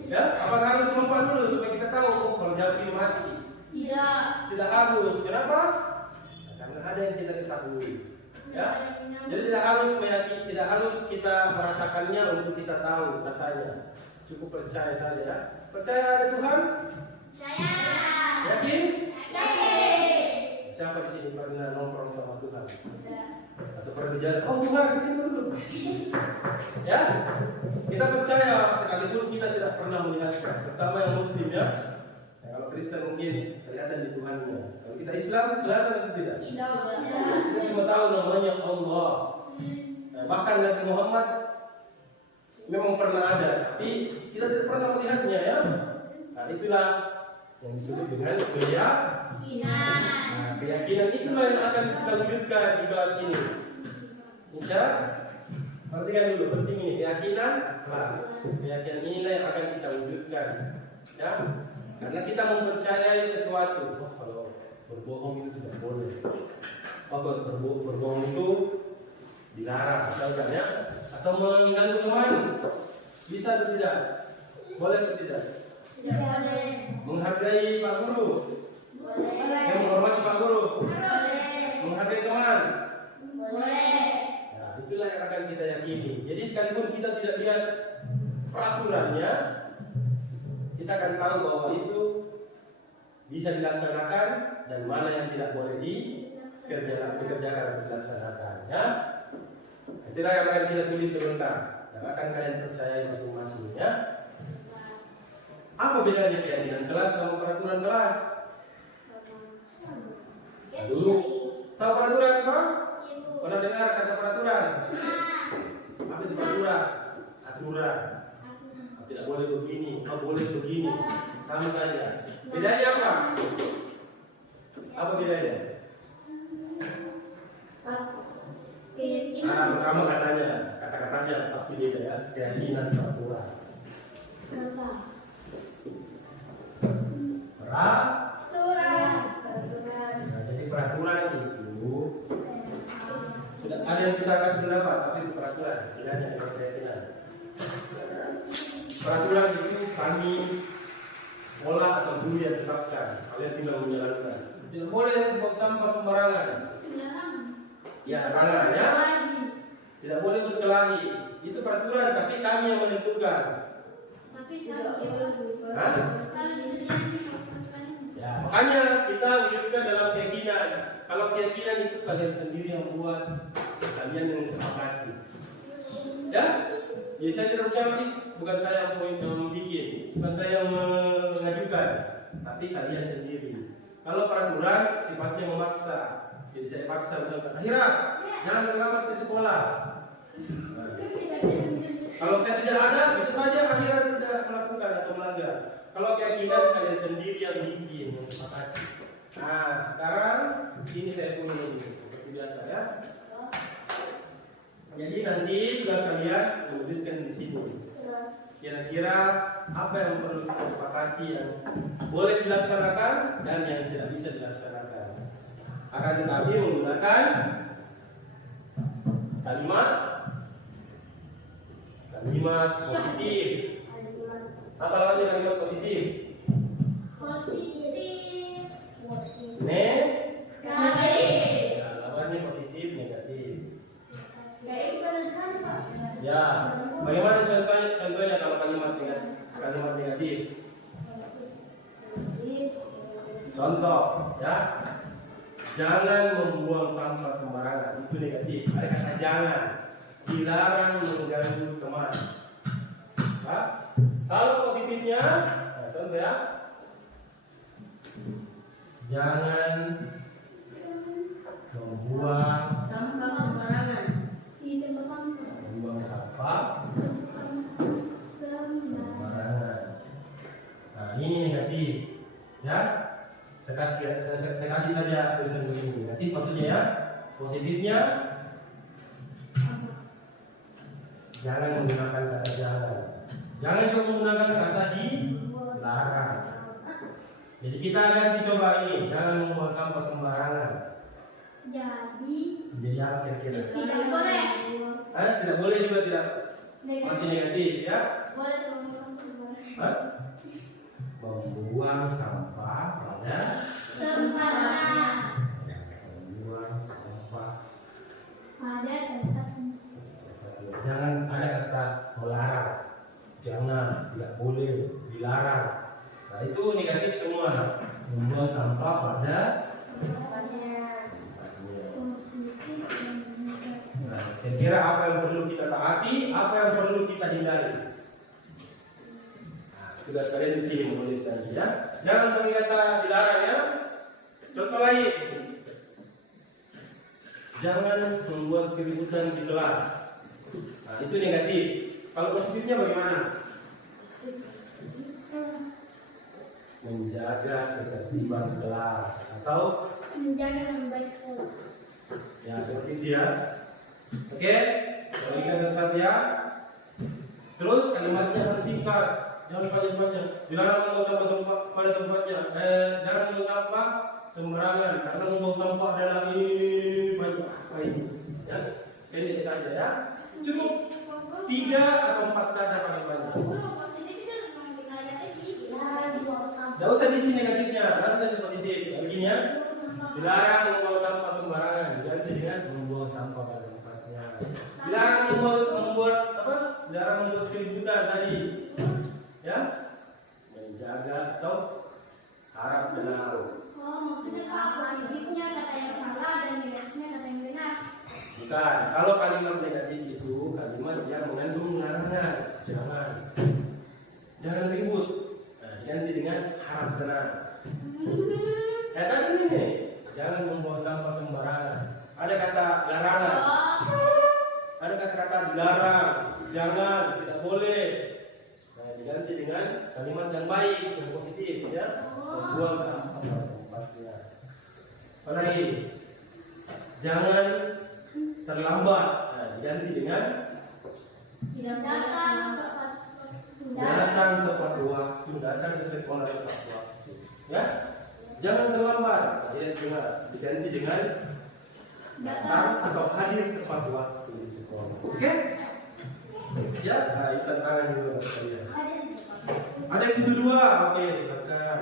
Ya, apakah harus lompat dulu supaya kita tahu kalau jatuh mati? Tidak harus. Kenapa? Karena ada yang kita ketahui. Ya, jadi tidak harus meyakini, tidak harus kita merasakannya untuk kita tahu rasanya. Cukup percaya saja. Ya. Percaya ada Tuhan? Yakin? Siapa di sini pernah nongkrong sama Tuhan? Atau pernah berjalan? Oh Tuhan kesini dulu. Ya, kita percaya sekalipun kita tidak pernah melihatnya. Pertama yang Muslim ya. Kalau Kristen mungkin kelihatan di Tuhannya. Kalau kita Islam kelihatan atau tidak? Kita cuma tahu namanya Allah. Nah, bahkan Nabi Muhammad memang pernah ada, tapi kita tidak pernah melihatnya ya. Nah itulah yang disebut dengan keyakinan. Nah, keyakinan itulah yang akan kita wujudkan di kelas ini. Insya, perhatikan dulu penting ini keyakinan. Nah, keyakinan inilah yang akan kita wujudkan. Ya. Karena kita mempercayai sesuatu. Oh, kalau berbohong itu tidak boleh. Oh, kalau berbohong itu dilarang, misalkan ya. Atau mengganggu teman, bisa atau tidak? Boleh atau tidak? Tidak boleh. Menghargai Pak Guru, Boleh. yang menghormati Pak Guru, Boleh. menghargai teman. Boleh. Nah, itulah yang akan kita yakini. Jadi sekalipun kita tidak lihat peraturannya, kita akan tahu bahwa itu bisa dilaksanakan dan mana yang tidak boleh dikerjakan atau dilaksanakan. Ya, itulah yang akan kita tulis sebentar dan akan kalian percayai masing-masing. Ya, apa bedanya keyakinan kelas sama peraturan kelas? Dulu Tahu peraturan kok? Itu. Pernah dengar kata peraturan? Apa itu peraturan? Aturan. Tidak boleh begini, boleh begini. Sama saja. Bedanya apa? Apa bedanya? Pertama katanya, kata-katanya pasti beda ya. Keyakinan peraturan. Nah, jadi peraturan itu tidak ada yang bisa kasih pendapat, tapi itu peraturan. Bedanya dengan keyakinan. Peraturan itu kami sekolah atau guru yang tetapkan. Kalian tinggal menjalankan. Tidak boleh buang sampah sembarangan. Ya, larangan ya. Tidak boleh berkelahi. Itu peraturan, tapi kami yang menentukan. Hah? Ya, makanya kita wujudkan dalam keyakinan. Kalau keyakinan itu kalian sendiri yang buat, kalian yang sepakati. Ya, jadi saya tidak percaya ini bukan saya yang membuat, bukan saya yang mengajukan, tapi kalian sendiri. Kalau peraturan sifatnya memaksa, jadi saya paksa misalkan, akhirnya jangan terlambat di sekolah. Nah, kalau saya tidak ada, bisa saja akhirnya tidak melakukan atau melanggar. Kalau keyakinan kalian sendiri yang bikin, yang sepakati. Nah, sekarang sini saya tulis seperti biasa ya. Jadi nanti tugas kalian menuliskan di sini. Kira-kira apa yang perlu kita sepakati yang boleh dilaksanakan dan yang tidak bisa dilaksanakan. Akan tetapi menggunakan kalimat positif. Apa namanya kalimat positif? Negatif. Ya, lawannya positif, negatif. Ya, bagaimana contohnya kalau kalimat negatif? Contoh, ya, jangan membuang sampah sembarangan, itu negatif. Ada kata jangan, dilarang mengganggu teman. Hah? Kalau positifnya, nah, contoh ya, jangan membuang sampah sembarangan. Nah, ini negatif, ya. Saya kasih saja tulisan begini. Negatif maksudnya ya. Positifnya, jangan menggunakan kata jangan. Jangan juga menggunakan kata dilarang. Jadi kita akan dicoba ini, jangan membuang sampah sembarangan. Jadi apa kira-kira? Tidak boleh. Tidak boleh juga tidak. Masih negatif ya. Hah? Membuang sampah pada membuang sampah. Jangan ada kata melarang. Jangan, tidak boleh, dilarang. Nah itu negatif semua. Membuang sampah pada. Nah, kira-kira apa yang perlu kita taati, apa yang perlu kita hindari. Sudah sekalian di sini menulis tadi ya. Jangan pakai kata dilarang ya. Contoh lain. Jangan membuat keributan di kelas. Nah, itu negatif. Kalau positifnya bagaimana? Menjaga ketertiban kelas atau Menjaga yang baik sekolah. ya seperti itu ya. Oke, berikan saja. Terus kalimatnya harus singkat. Jangan kalimatnya. Dilarang membuang sampah pada tempatnya. Jangan membuang sampah sembarangan karena membuang sampah adalah ini banyak. Ini, ya, pendek saja ya. Cukup 3 atau 4 kata paling banyak. Tidak usah di sini negatifnya, langsung positif. Begini ya. Dilarang membuang sampah sembarangan. Diganti dengan membuang sampah pada tempatnya. Dilarang membuat apa? Dilarang membuat keributan tadi. Ya, menjaga atau harap benar. Bukan. Kalau kalimat negatif itu kalimat yang mengandung larangan. Jangan ribut. Nah, ganti dengan harap benar. Kayak tadi ini, jangan membuang sampah sembarangan. terlambat. Nah, diganti dengan datang tepat waktu, datang ke sekolah tepat waktu. Ya, jangan terlambat. Ya, diganti dengan datang atau hadir tepat waktu di sekolah. Oke? Ya, nah, ikat tangan dulu sekalian. Ada yang butuh dua, oke, silakan.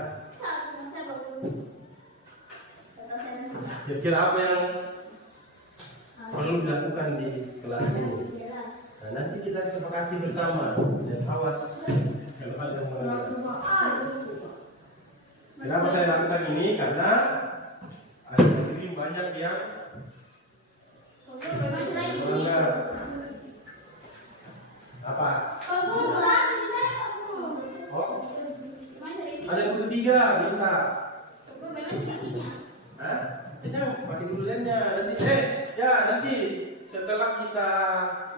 Kira-kira apa yang perlu dilakukan di kelas ini? Nah, nanti kita sepakati bersama dan awas kalau ada yang melanggar. Kenapa saya lakukan ini? Karena ada yang banyak yang melanggar. Apa? Oh, ada yang butuh tiga, minta. Hah? Kita pakai dulu lemnya nanti. Nanti setelah kita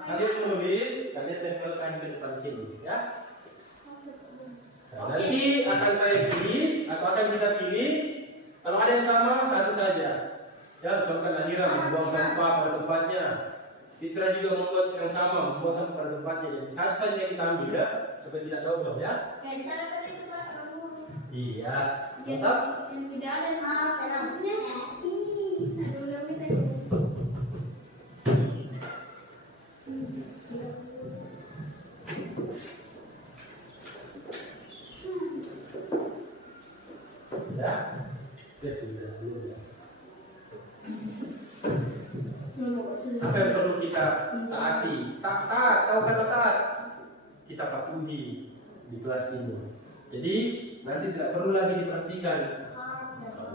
kalian menulis, kalian tempelkan di depan sini, ya. Nah, nanti akan saya pilih atau akan kita pilih. Kalau ada yang sama, satu saja. Ya, contohnya Nira membuang sampah pada tempatnya. Fitra juga membuat yang sama, membuang sampah pada tempatnya. Jadi satu saja yang kita ambil, ya, supaya tidak double, ya. Iya. Mantap. Tidak ada yang marah pedangnya. Ya sudah dulu ya. Apa yang perlu kita taati? Taat, tahu kata taat? Kita patuhi di kelas ini. Jadi nanti tidak perlu lagi diperhatikan.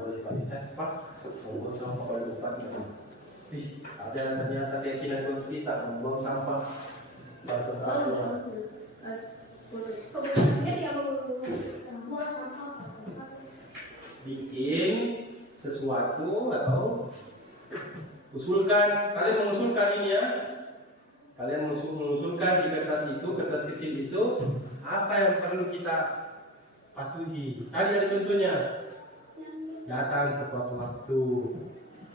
Boleh Pak, membuang sampah pada tempatnya. Ada ternyata keyakinan kelas kita membuang sampah pada tempatnya. Bikin sesuatu atau usulkan, kalian mengusulkan ini ya, kalian mengusulkan di kertas itu, kertas kecil itu apa yang perlu kita patuhi. Tadi ada contohnya, datang tepat waktu,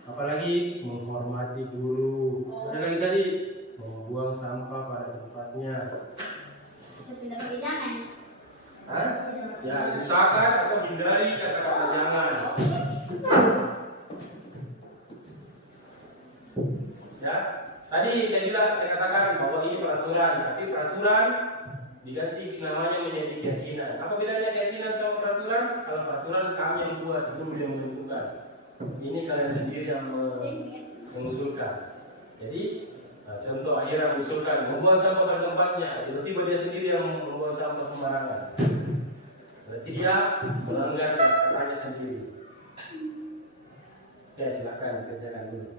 apalagi menghormati guru, ada lagi tadi membuang sampah pada tempatnya. Hah? Ya, usahakan atau hindari kata-kata jangan. Ya, tadi saya katakan bahwa ini peraturan, tapi peraturan diganti namanya menjadi keyakinan. Apa bedanya keyakinan sama peraturan? Kalau peraturan kami yang buat, guru yang menentukan. Ini kalian sendiri yang mengusulkan. Jadi contoh akhirnya mengusulkan membuang sampah pada tempatnya, tiba-tiba dia sendiri yang membuang sampah sembarangan. Berarti dia melanggar katanya sendiri. Ya, silakan kerjakan dulu.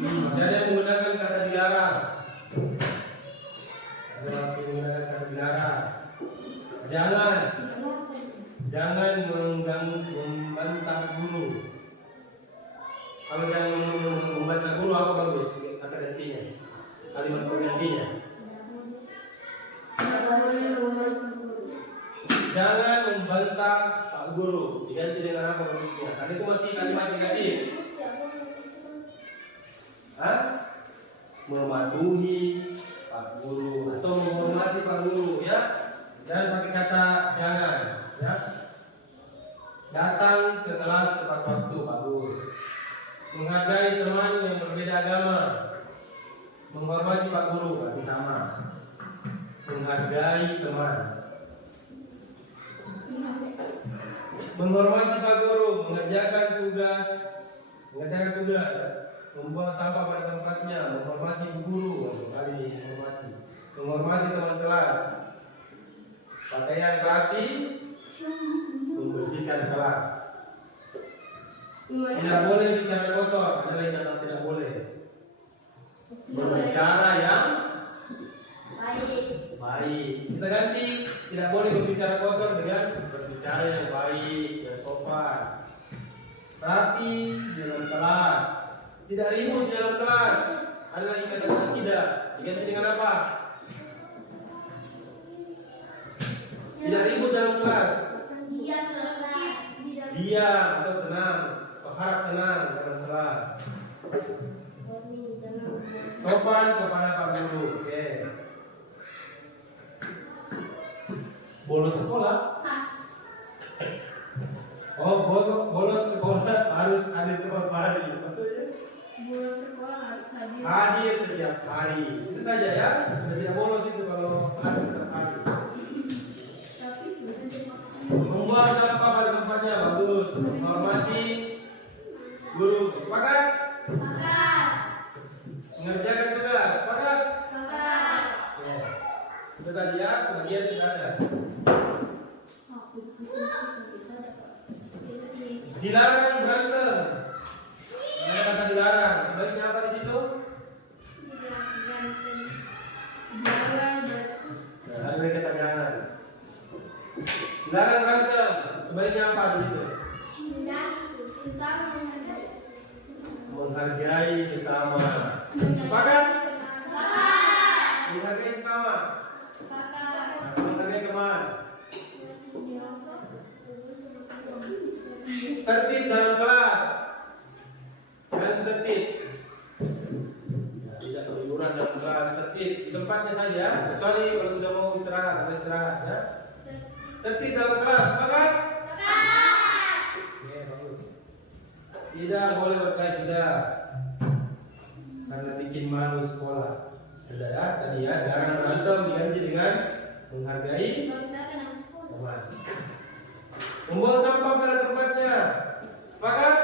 Masih ada yang menggunakan kata dilarang. Ada langsung menggunakan kata dilarang. Jangan mengganggu, membantah Kalau yang membantah guru apa bagus kata gantinya? Kalimat penggantinya. Jangan membantah Pak Guru, diganti dengan apa bagusnya? Karena itu masih kalimat negatif. Hah? Mematuhi Pak Guru atau menghormati Pak Guru, ya. Jangan pakai kata jangan, ya. Datang ke kelas tepat waktu, bagus. Menghargai teman yang berbeda agama, menghormati Pak Guru, berarti sama. Menghargai teman, menghormati Pak Guru, mengerjakan tugas, membuang sampah pada tempatnya, menghormati Bu Guru, kali menghormati teman kelas, pakaian rapi, membersihkan kelas. Tidak boleh bicara kotor, ada lain kata tidak boleh. Berbicara yang baik. Kita ganti, tidak boleh berbicara kotor dengan berbicara yang baik, yang sopan. Rapi di dalam kelas, tidak ribut di dalam kelas. Ada lagi kata-kata tidak, diganti dengan apa? Tidak ribut dalam kelas. Diam atau tenang, atau harap tenang dalam kelas. Sopan kepada Pak Guru, oke. Bolos sekolah? Oh, bolos sekolah harus hadir tepat hari. Maksudnya? Bolos sekolah harus hadir. Hadir setiap hari. Itu saja ya. Sudah tidak bolos itu kalau hadir setiap hari. Membuang sampah pada tempatnya, bagus. Menghormati guru, sepakat? Mengerjakan tugas, sepakat? Ya. Itu tadi ya, sebagian sudah ada. Dilarang berantem. Ada kata dilarang. Sebaiknya apa di situ? Ada lagi kata jangan. Dilarang berantem. Sebaiknya apa di situ? Menghargai sesama. Sepakat? Menghargai sesama. Menghargai teman. Tertib dalam kelas. Dan tertib. Ya, tidak keliburan dalam kelas. Tertib di tempatnya saja. Kecuali kalau sudah mau istirahat, ada istirahat ya. Tertib dalam kelas. Sepakat? Ya, bagus. Tidak boleh berkata tidak. Karena bikin malu sekolah. Ada ya, tadi ya, jarang berantem diganti dengan menghargai teman. Membuang sampah pada tempatnya. Sepakat?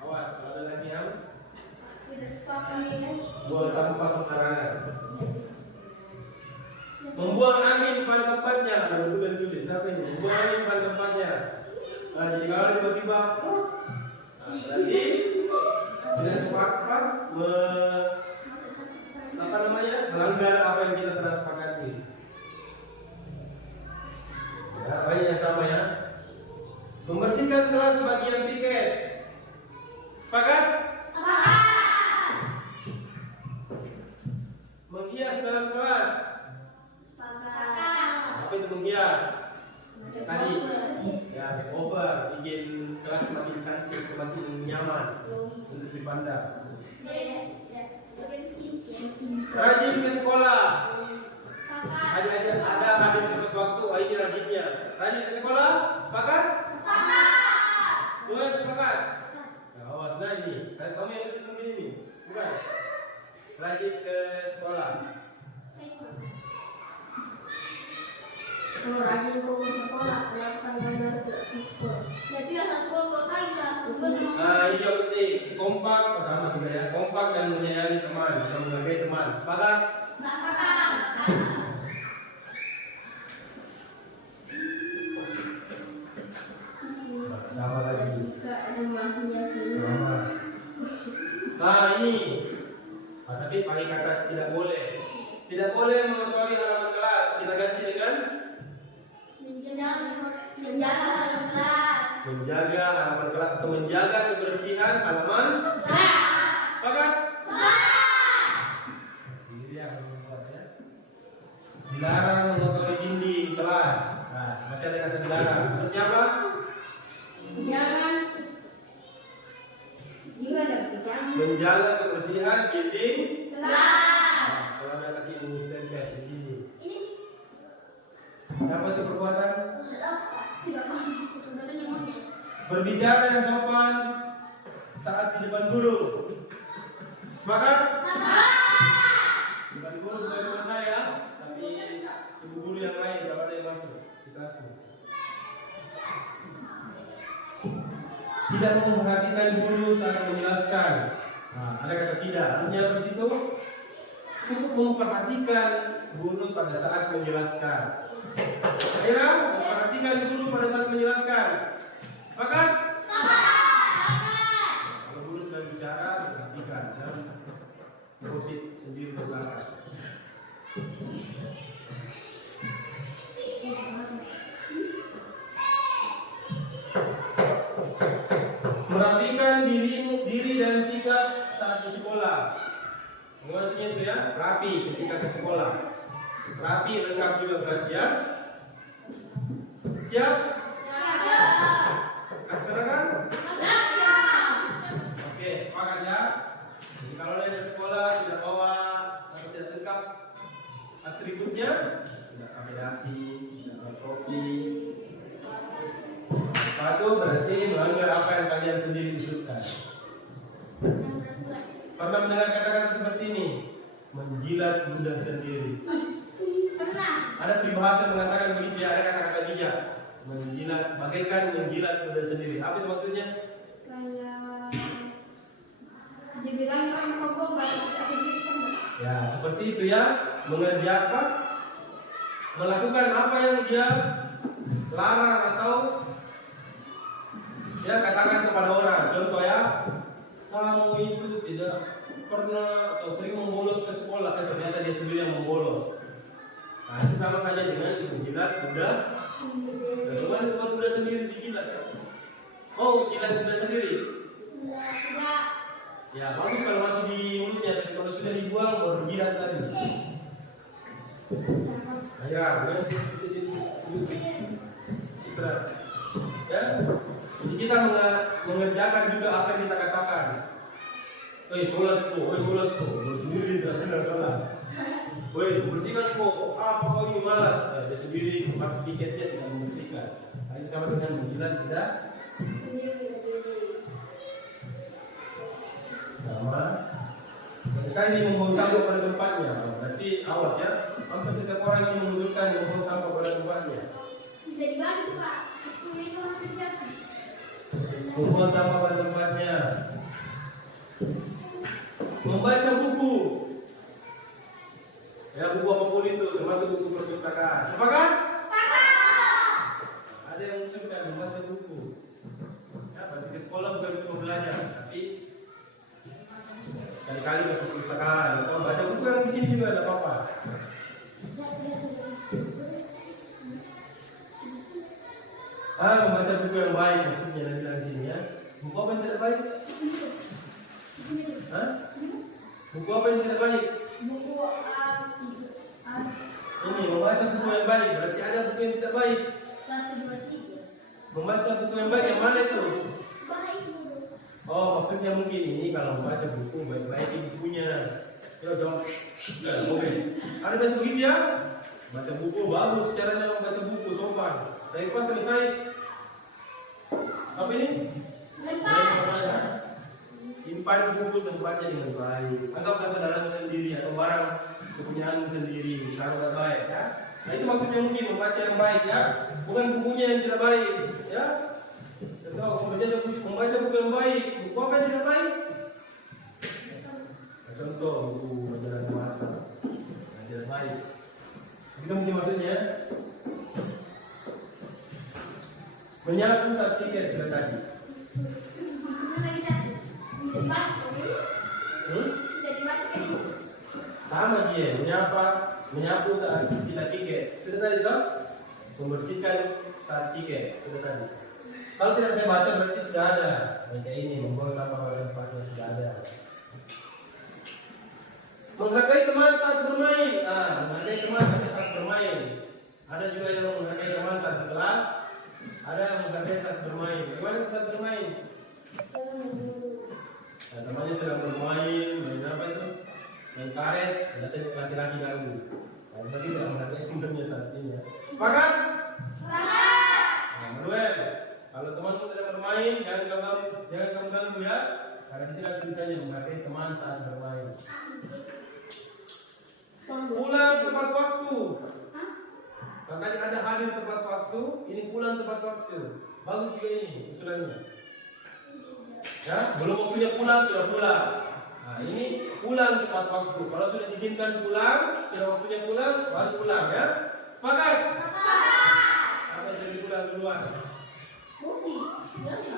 Awas, kalau ada lagi yang buang sampah sembarangan. Membuang angin pada tempatnya. Ada tulis siapa ini? Membuang angin pada tempatnya. Nah, jadi kalau tiba-tiba, berarti tidak sepakat melanggar apa yang kita telah sepakati. Ya, baik yang sama ya. Membersihkan kelas bagian piket. Sepakat? Menghias dalam kelas. Apa itu menghias? Tadi ya, over, bikin kelas semakin cantik, semakin nyaman untuk dipandang. Rajin ke sekolah. Ada hadir tepat waktu, ini rajinnya. Rajin ke sekolah, sepakat? Bukan sepakat? Nah, awas nah ini. Kamu yang tulis begini nih, bukan? Rajin ke sekolah. Rajin ke sekolah, melakukan belajar ke sekolah. Jadi asal sekolah saja. Nah, ini yang penting. Kompak, sama juga ya. Kompak dan menyayangi teman, dan menghargai teman. Sepakat? Sama lagi. Rumahnya sendiri. Nah ini, tapi pakai kata tidak boleh. Tidak boleh mengotori halaman kelas. Kita ganti dengan Menjaga dalam kelas. menjaga menjaga halaman kelas atau menjaga kebersihan halaman kelas. Sepakat? Sendiri yang membuat ya. Dilarang mengotori dinding kelas. Nah, masih ada kata dilarang. Terus siapa? Jangan juga ada bicara. Menjaga kebersihan dinding Kelas. sekolahnya tadi ilmu STEM begini. Ini Siapa itu perbuatan? tidak paham. Sebenarnya monyet. Berbicara yang sopan saat di depan guru. Sepakat? Depan guru bukan cuma saya, tapi ibu guru yang lain tidak ada yang masuk di kelasmu. Tidak memperhatikan guru saat menjelaskan. Nah, ada kata tidak. Harusnya apa di situ? Cukup memperhatikan guru pada saat menjelaskan. Akhirnya, perhatikan guru pada saat menjelaskan. Sepakat? Kalau guru sudah bicara, perhatikan. Jangan gosip sendiri di belakang. Merapikan diri dan sikap saat di sekolah. Maksudnya itu ya, rapi ketika ke sekolah. Rapi lengkap juga berarti ya. Siap? Laksanakan? Oke, sepakat ya. Jadi kalau dari sekolah tidak bawa atau tidak lengkap atributnya, tidak pakai dasi, tidak pakai topi, itu berarti melanggar apa yang kalian sendiri usulkan. Pernah mendengar kata-kata seperti ini? Menjilat ludah sendiri. Pernah. Ada peribahasa yang mengatakan begitu ya, ada kata-kata bijak. Menjilat, bagaikan menjilat ludah sendiri. Apa itu maksudnya? Kayak dibilang orang sombong banyak aktivitas sombong. Ya, seperti itu ya. Mengerjakan, melakukan apa yang dia larang atau ya katakan kepada orang. Contoh ya, kamu itu tidak pernah atau sering membolos ke sekolah, kan ternyata dia sendiri yang membolos. Nah, itu sama saja dengan menjilat kuda. Bagaimana itu kuda sendiri dijilat? Oh, jilat kuda sendiri? Tidak. Ya, bagus kalau masih di mulutnya, tapi kalau sudah dibuang baru jilat tadi. Nah, ya, dengan posisi berat. Ya, jadi kita mengerjakan juga apa yang kita katakan. Sholat tuh, sendiri tidak sholat. Bersihkan kok, apa kau ini malas? Dia sendiri pas tiketnya tidak membersihkan. Nah, itu sama dengan menjilat tidak sama. Sekali dia membuang sampah pada tempatnya, berarti awas ya. Hampir setiap orang yang membutuhkan membuang sampah pada tempatnya. Bisa dibantu Pak. Itu harus dijaga. Membuang sampah pada tempatnya. Membaca buku. Ya, buku apapun itu, termasuk buku perpustakaan. Sepakat? Ada yang usulkan membaca buku. Ya, berarti ke sekolah bukan cuma belajar, tapi kali-kali ke perpustakaan. Kalau baca buku yang di sini juga ada apa-apa. Membaca buku yang baik maksudnya dari sini ya. Buku apa yang tidak baik? Buku apa yang tidak baik? Buku Ini membaca buku yang baik, berarti ada buku yang tidak baik. 1, 2, 3. Membaca buku yang baik yang mana itu? Baik dulu. Oh, maksudnya mungkin ini kalau membaca buku baik-baik bukunya. Ya, jawab. Oke. Ada bahasa begitu ya? Baca buku bagus caranya membaca buku sopan. Dari pas selesai. Apa ini? Lempar. Simpan buku tempatnya dengan baik. Anggaplah saudaramu sendiri atau barang kepunyaanmu sendiri. Taruh dengan baik ya. Nah, itu maksudnya mungkin membaca yang baik ya. Bukan bukunya yang tidak baik ya. Contoh membaca buku yang baik. Buku apa yang tidak baik? Nah, contoh buku majalah dewasa. Nah, tidak baik. Itu mungkin maksudnya. Menyapu saat tiket sudah tadi. Sama dia menyapu saat tidak tiket. Sudah tadi toh? Membersihkan saat tiket. Sudah tadi. berarti sudah ada. Kayak ini membuang sampah pada tempatnya sudah ada. Menghargai teman saat bermain. Menghargai teman saat bermain. Ada juga yang menghargai teman saat kelas. Ada yang menghargai saat bermain. Bagaimana saat bermain? Temannya sedang bermain, main apa itu? Main karet, ada laki-laki ganggu. Berarti tidak menghargai temannya saat ini ya. Sepakat? Manuel, kalau temanmu sedang bermain, jangan kamu ganggu ya. Karena di sini ada tulisannya menghargai teman saat bermain. Pulang tepat waktu. Kalau tadi ada hadir tepat waktu, ini pulang tepat waktu. Bagus juga ini usulannya. Ya, belum waktunya pulang sudah pulang. Nah, ini pulang tepat waktu. Kalau sudah diizinkan pulang, sudah waktunya pulang, baru pulang ya. Sepakat? Apa yang sudah pulang duluan?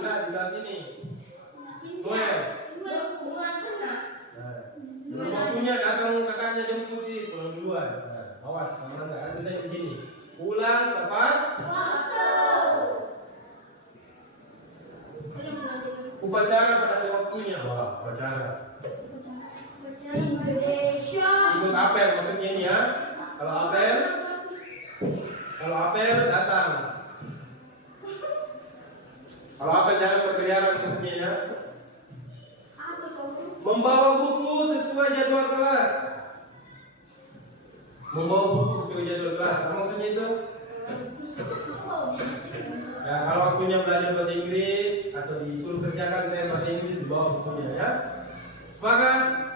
Nah, di kelas ini. Noel. Belum waktunya datang kakaknya jemputin, pulang duluan. Nah, awas, kamu enggak ada saya di sini. Pulang tepat upacara pada hari waktunya. Wah, upacara. Ikut apel maksudnya ini ya. Kalau apel datang. Kalau apel jangan berkeliaran maksudnya ya. Membawa buku sesuai jadwal kelas. Membawa buku sesuai jadwal kelas. Apa maksudnya itu? Ya, kalau waktunya belajar bahasa Inggris atau disuruh kerjakan dengan bahasa Inggris, dibawa bukunya ya. Sepakat?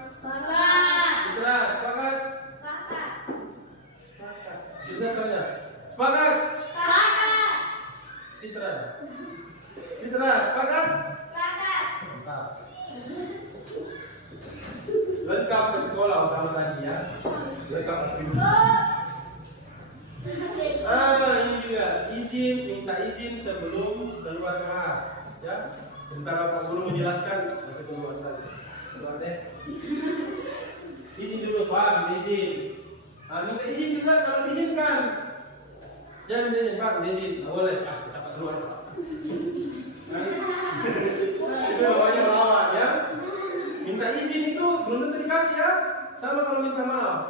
Citra, sepakat? Citra sekalian. Sepakat? Citra, sepakat? Mantap. Lengkap ke sekolah sama tadi ya. Lengkap ke ini juga minta izin sebelum keluar kelas ya. Sementara Pak Guru menjelaskan, kita keluar saja. Keluar deh. Izin dulu Pak, izin. Minta izin juga kalau diizinkan. Jangan minta izin Pak, izin. Nggak boleh. Kita keluar Pak. Itu namanya melawan ya. Minta izin itu belum tentu dikasih ya. Sama kalau minta maaf.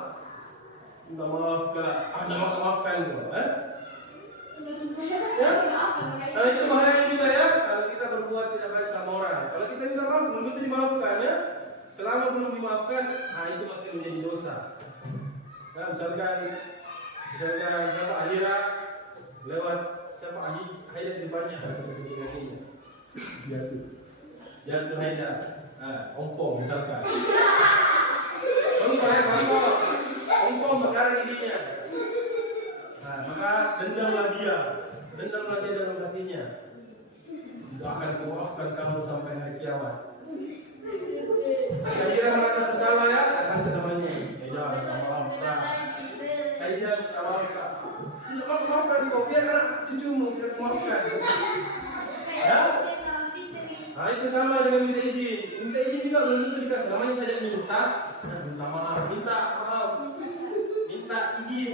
Minta maaf Kak, maafkan itu, ya? Nah itu bahaya juga ya, kalau kita berbuat tidak baik sama orang. Kalau kita minta maaf, belum tentu dimaafkan ya. Selama belum dimaafkan, itu masih menjadi dosa. Nah, misalkan siapa Ahira lewat siapa Ahira di depannya, jatuh Haida, ompong misalkan. Ompong sekarang giginya. Nah, maka dendamlah dia dalam hatinya. Tidak akan kumaafkan kamu sampai hari kiamat. Akhirnya merasa bersalah ya, datang ke temannya. Ya, maafkan. Saya maafkan. Tidak maafkan kau, biar anak cucumu tidak maafkan. Ya? Nah itu sama dengan minta izin. Minta izin juga belum tentu dikasih. Namanya saja minta maaf, minta izin.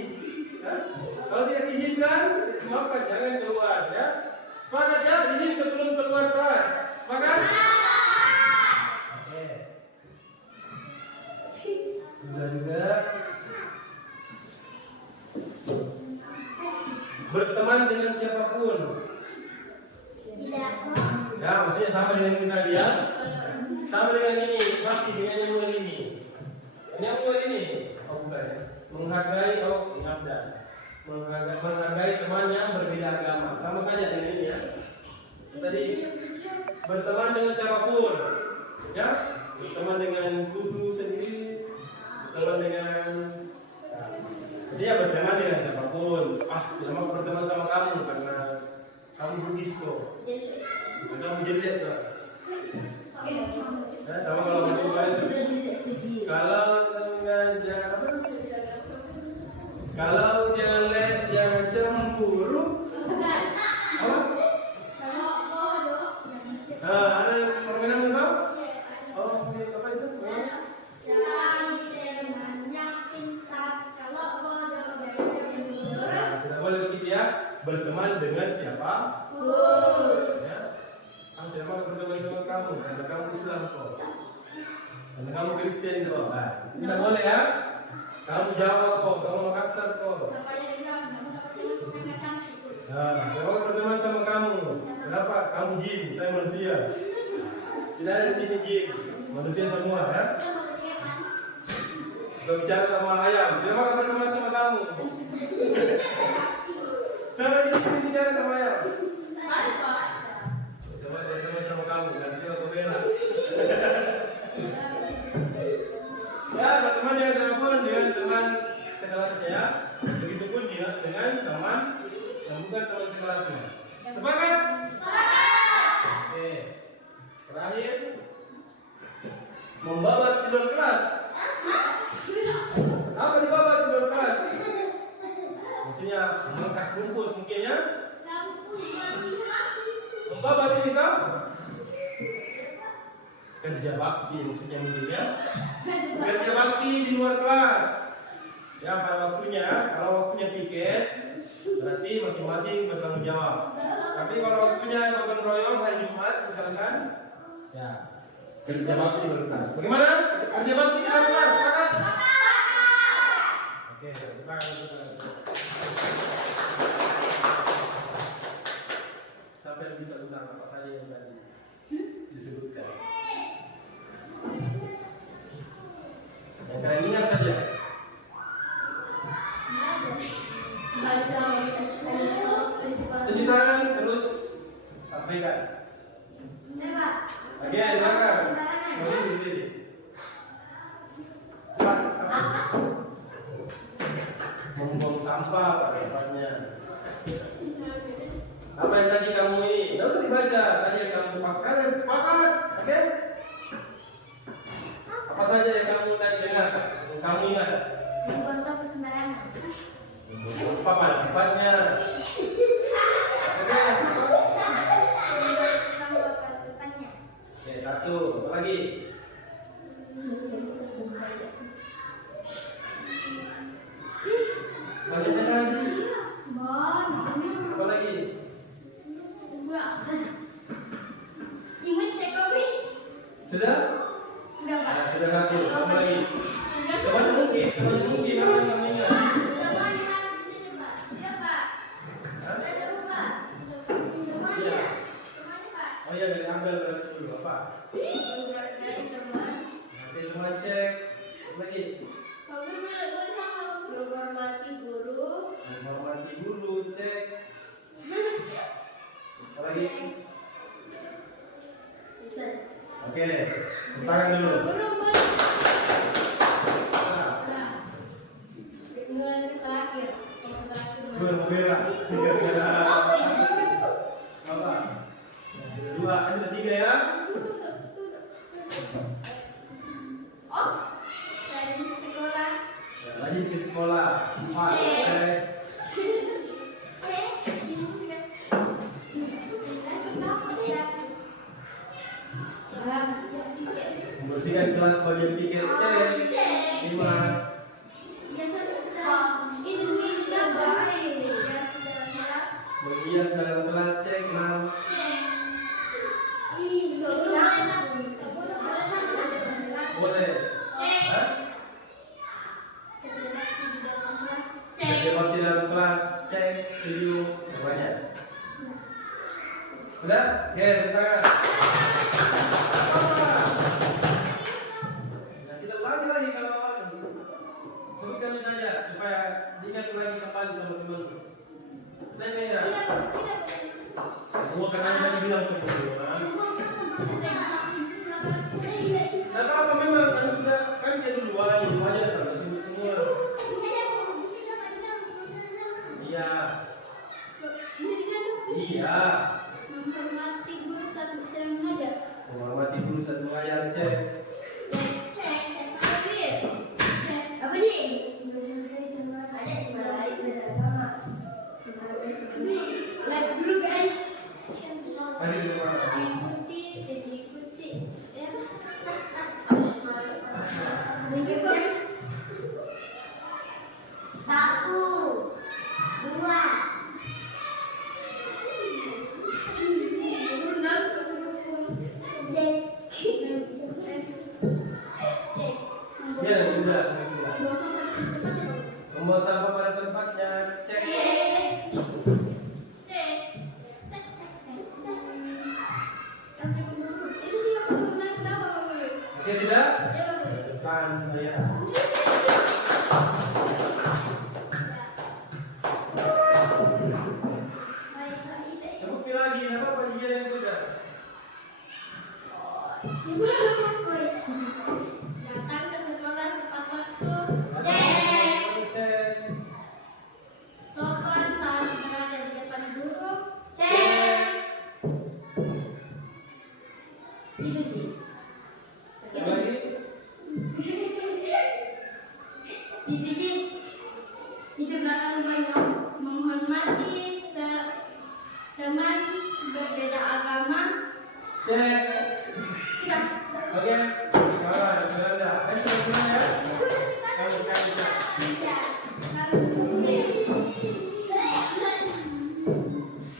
Ya? Kalau tidak diizinkan, maafkan, jangan keluar. Ya? Sepakat ya, izin sebelum keluar kelas. Sepakat? Oke. Sudah juga. Berteman dengan siapapun. Ya, maksudnya sama dengan kita lihat. Sama dengan ini, pasti dengan yang mulai ini. Yang mulai ini, bukan ya. Menghargai, ngabdan. Menghargai teman yang berbeda agama. Sama saja dengan ini ya. Tadi berteman dengan siapapun, ya. Berteman dengan guru sendiri, berteman dengan dia berteman dengan siapapun. Tidak mau berteman sama kamu karena kamu berisiko. Kamu jelek tuh. Sama kalau berjumpa itu. Kalau jelek jangan cemburu. Apa? Ada permainan enggak? Apa itu? Tidak boleh begitu ya. Berteman dengan siapa? Ya. kamu, karena kamu Islam kok. Karena kamu Kristen kok. Nah, tidak boleh ya. Kamu Jawa kok, kamu Makassar kok. Nah, saya mau berteman sama kamu. Kenapa? Kamu jin, saya manusia. Tidak ada di sini jin, manusia semua ya. Kita bicara sama ayam, kenapa kamu berteman sama kamu? Coba ini bicara sama ayam. Coba berteman sama kamu, kan siapa kau bela? Ya, berteman dengan siapapun, dengan teman sekelasnya ya. Begitupun dia dengan teman yang bukan teman sekelasnya. Sepakat? Oke. Terakhir, membabat di luar kelas. Apa dibabat di luar kelas? Maksudnya memangkas rumput mungkin ya? Membabat ini kau? Kerja bakti maksudnya mungkin ya? Kerja bakti di luar kelas. Ya pada waktunya, kalau waktunya piket, berarti masing-masing bertanggung jawab. Tapi kalau waktunya gotong royong hari Jumat misalkan, ya kerja bakti di luar kelas. Bagaimana? Kerja bakti di luar kelas, sepakat? Oke, kita sampai bisa ulang apa saja yang tadi disebutkan. Yang kalian ingat saja. Cuci tangan terus sampaikan. Oke, silakan. Berdiri. Cepat. Membuang sampah pada tempatnya. Apa yang tadi kamu ini? Tidak usah dibaca. Tadi yang kamu sepakat, oke? Apa saja yang kamu tadi dengar? Yang kamu ingat? Apa pada tempatnya? Oke. Oke, satu. Apa lagi? Banyaknya lagi. Apa lagi? Sudah? Nah, sudah satu. Apa lagi? Sebanyak mungkin apa yang kamu ingat? Iya. Oh iya, dari ambil berarti dulu apa? Nanti semua cek. Apa lagi? Menghormati guru, cek. Apa lagi? Oke, tangan dulu. Bermerah. Apa? Dua, sudah tiga ya? Ya, lanjut ke sekolah. Empat, cek. Membersihkan kelas bagian pikir, cek. Lima. Menghias dalam kelas, cek. Enam. Boleh. Hah? Kerja bakti dalam kelas, cek. Tujuh. Banyak. Udah? Oke, tangan. Nah, kita ulangi lagi kalau sebutkan saja supaya diingat lagi kembali sama teman. Nanya ya. Semua katanya tadi bilang seperti itu. Tidak apa-apa memang karena sudah kan dia duluan datang sini semua. Iya. Iya. Menghormati guru saat sedang mengajar. Menghormati guru saat mengajar, cek. Apa nih? Live dulu guys. Masih di mana? Ikuti. Satu, dua. Cek. Itu juga pernah kenapa Pak Guru? Oke, sudah? Ya Pak Guru. Depan saya. Baik, Kak Ida. Sebutin lagi, nama bagian yang sudah. Datang ke sekolah tepat waktu. Cek. Cek. Sopan saat berada di depan guru. Cek. Itu sih. Apa lagi? Di belakang menghormati teman berbeda agama. Cek. Siap. Oke. Kawan, sudah. Ayo sudah ya. Kamu kan bisa.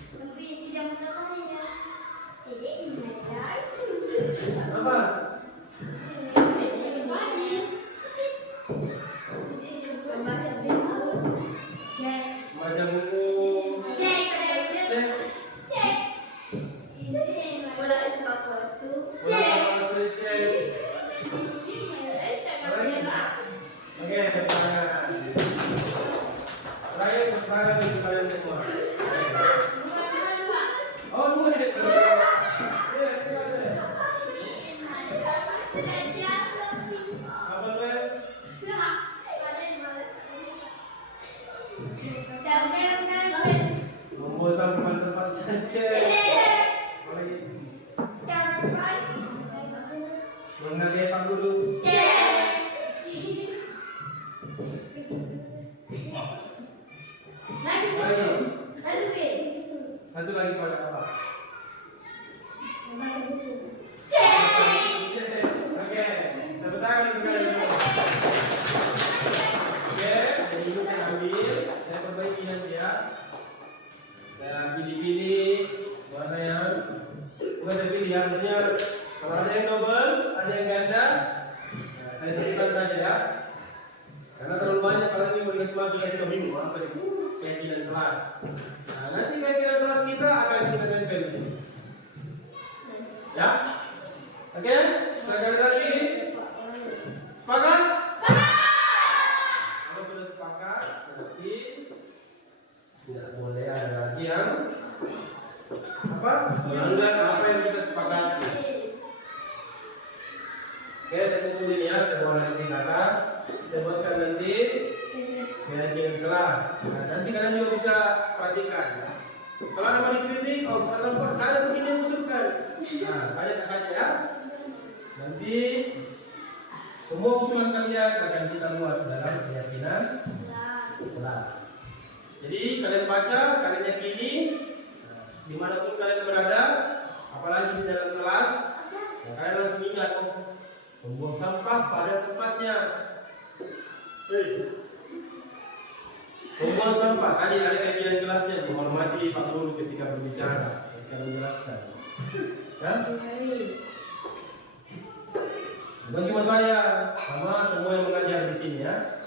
Tapi tidak mengatakan ya. Jadi ini guys. Apa? Membaca buku. Cek. Baca buku. Cek. Cek. Cek. Mulai tepat waktu. Cek. Cek. Oke, tangan. Terakhir tangan untuk kalian semua. Oh, dua ya. Ya, apa dua? Nomor sampai tempat cek. Apa lagi? Menghargai Pak Guru. Satu lagi pada apa? Cek. Oke, tepuk tangan untuk kalian semua. Oke, jadi ini saya ambil, saya perbaiki nanti ya. Saya pilih-pilih warna yang bukan saya pilih ya, maksudnya kalau ada yang double, ada yang ganda, nah, saya sebutkan saja ya. Karena terlalu banyak kalau ini bagi semua sudah kita bingung apa itu keyakinan kelas. Nah, nanti keyakinan kelas kita akan kita tempel di sini. Ya, oke, sekali lagi, sepakat? Kalau sudah sepakat, berarti tidak boleh ada lagi yang apa? Melanggar apa yang kita sepakati. Oke, saya kumpulin ya, saya warna di atas. Saya buatkan nanti keyakinan kelas. Nah, nanti kalian juga bisa perhatikan. Ya. Kalau ada mau dikritik, oh bukan ada begini yang usulkan. Nah, tanya saja ya. Nanti semua usulan kalian akan kita buat dalam keyakinan kelas. Jadi kalian baca, kalian yakini, dimanapun kalian berada, apalagi di dalam kelas, ya kalian harus ingat, oh, membuang sampah pada tempatnya. Membuang sampah, tadi ada keyakinan kelasnya, menghormati Pak Guru ketika berbicara, ketika menjelaskan. Ya? Bukan cuma saya, sama semua yang mengajar di sini ya.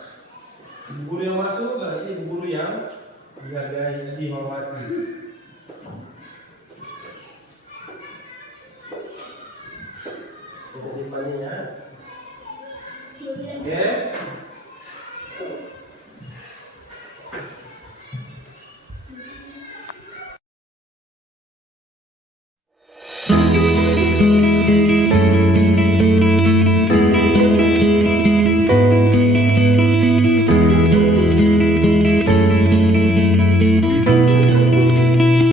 Ibu guru yang masuk berarti ibu guru yang dihargai, dihormati. Kita simpannya ya.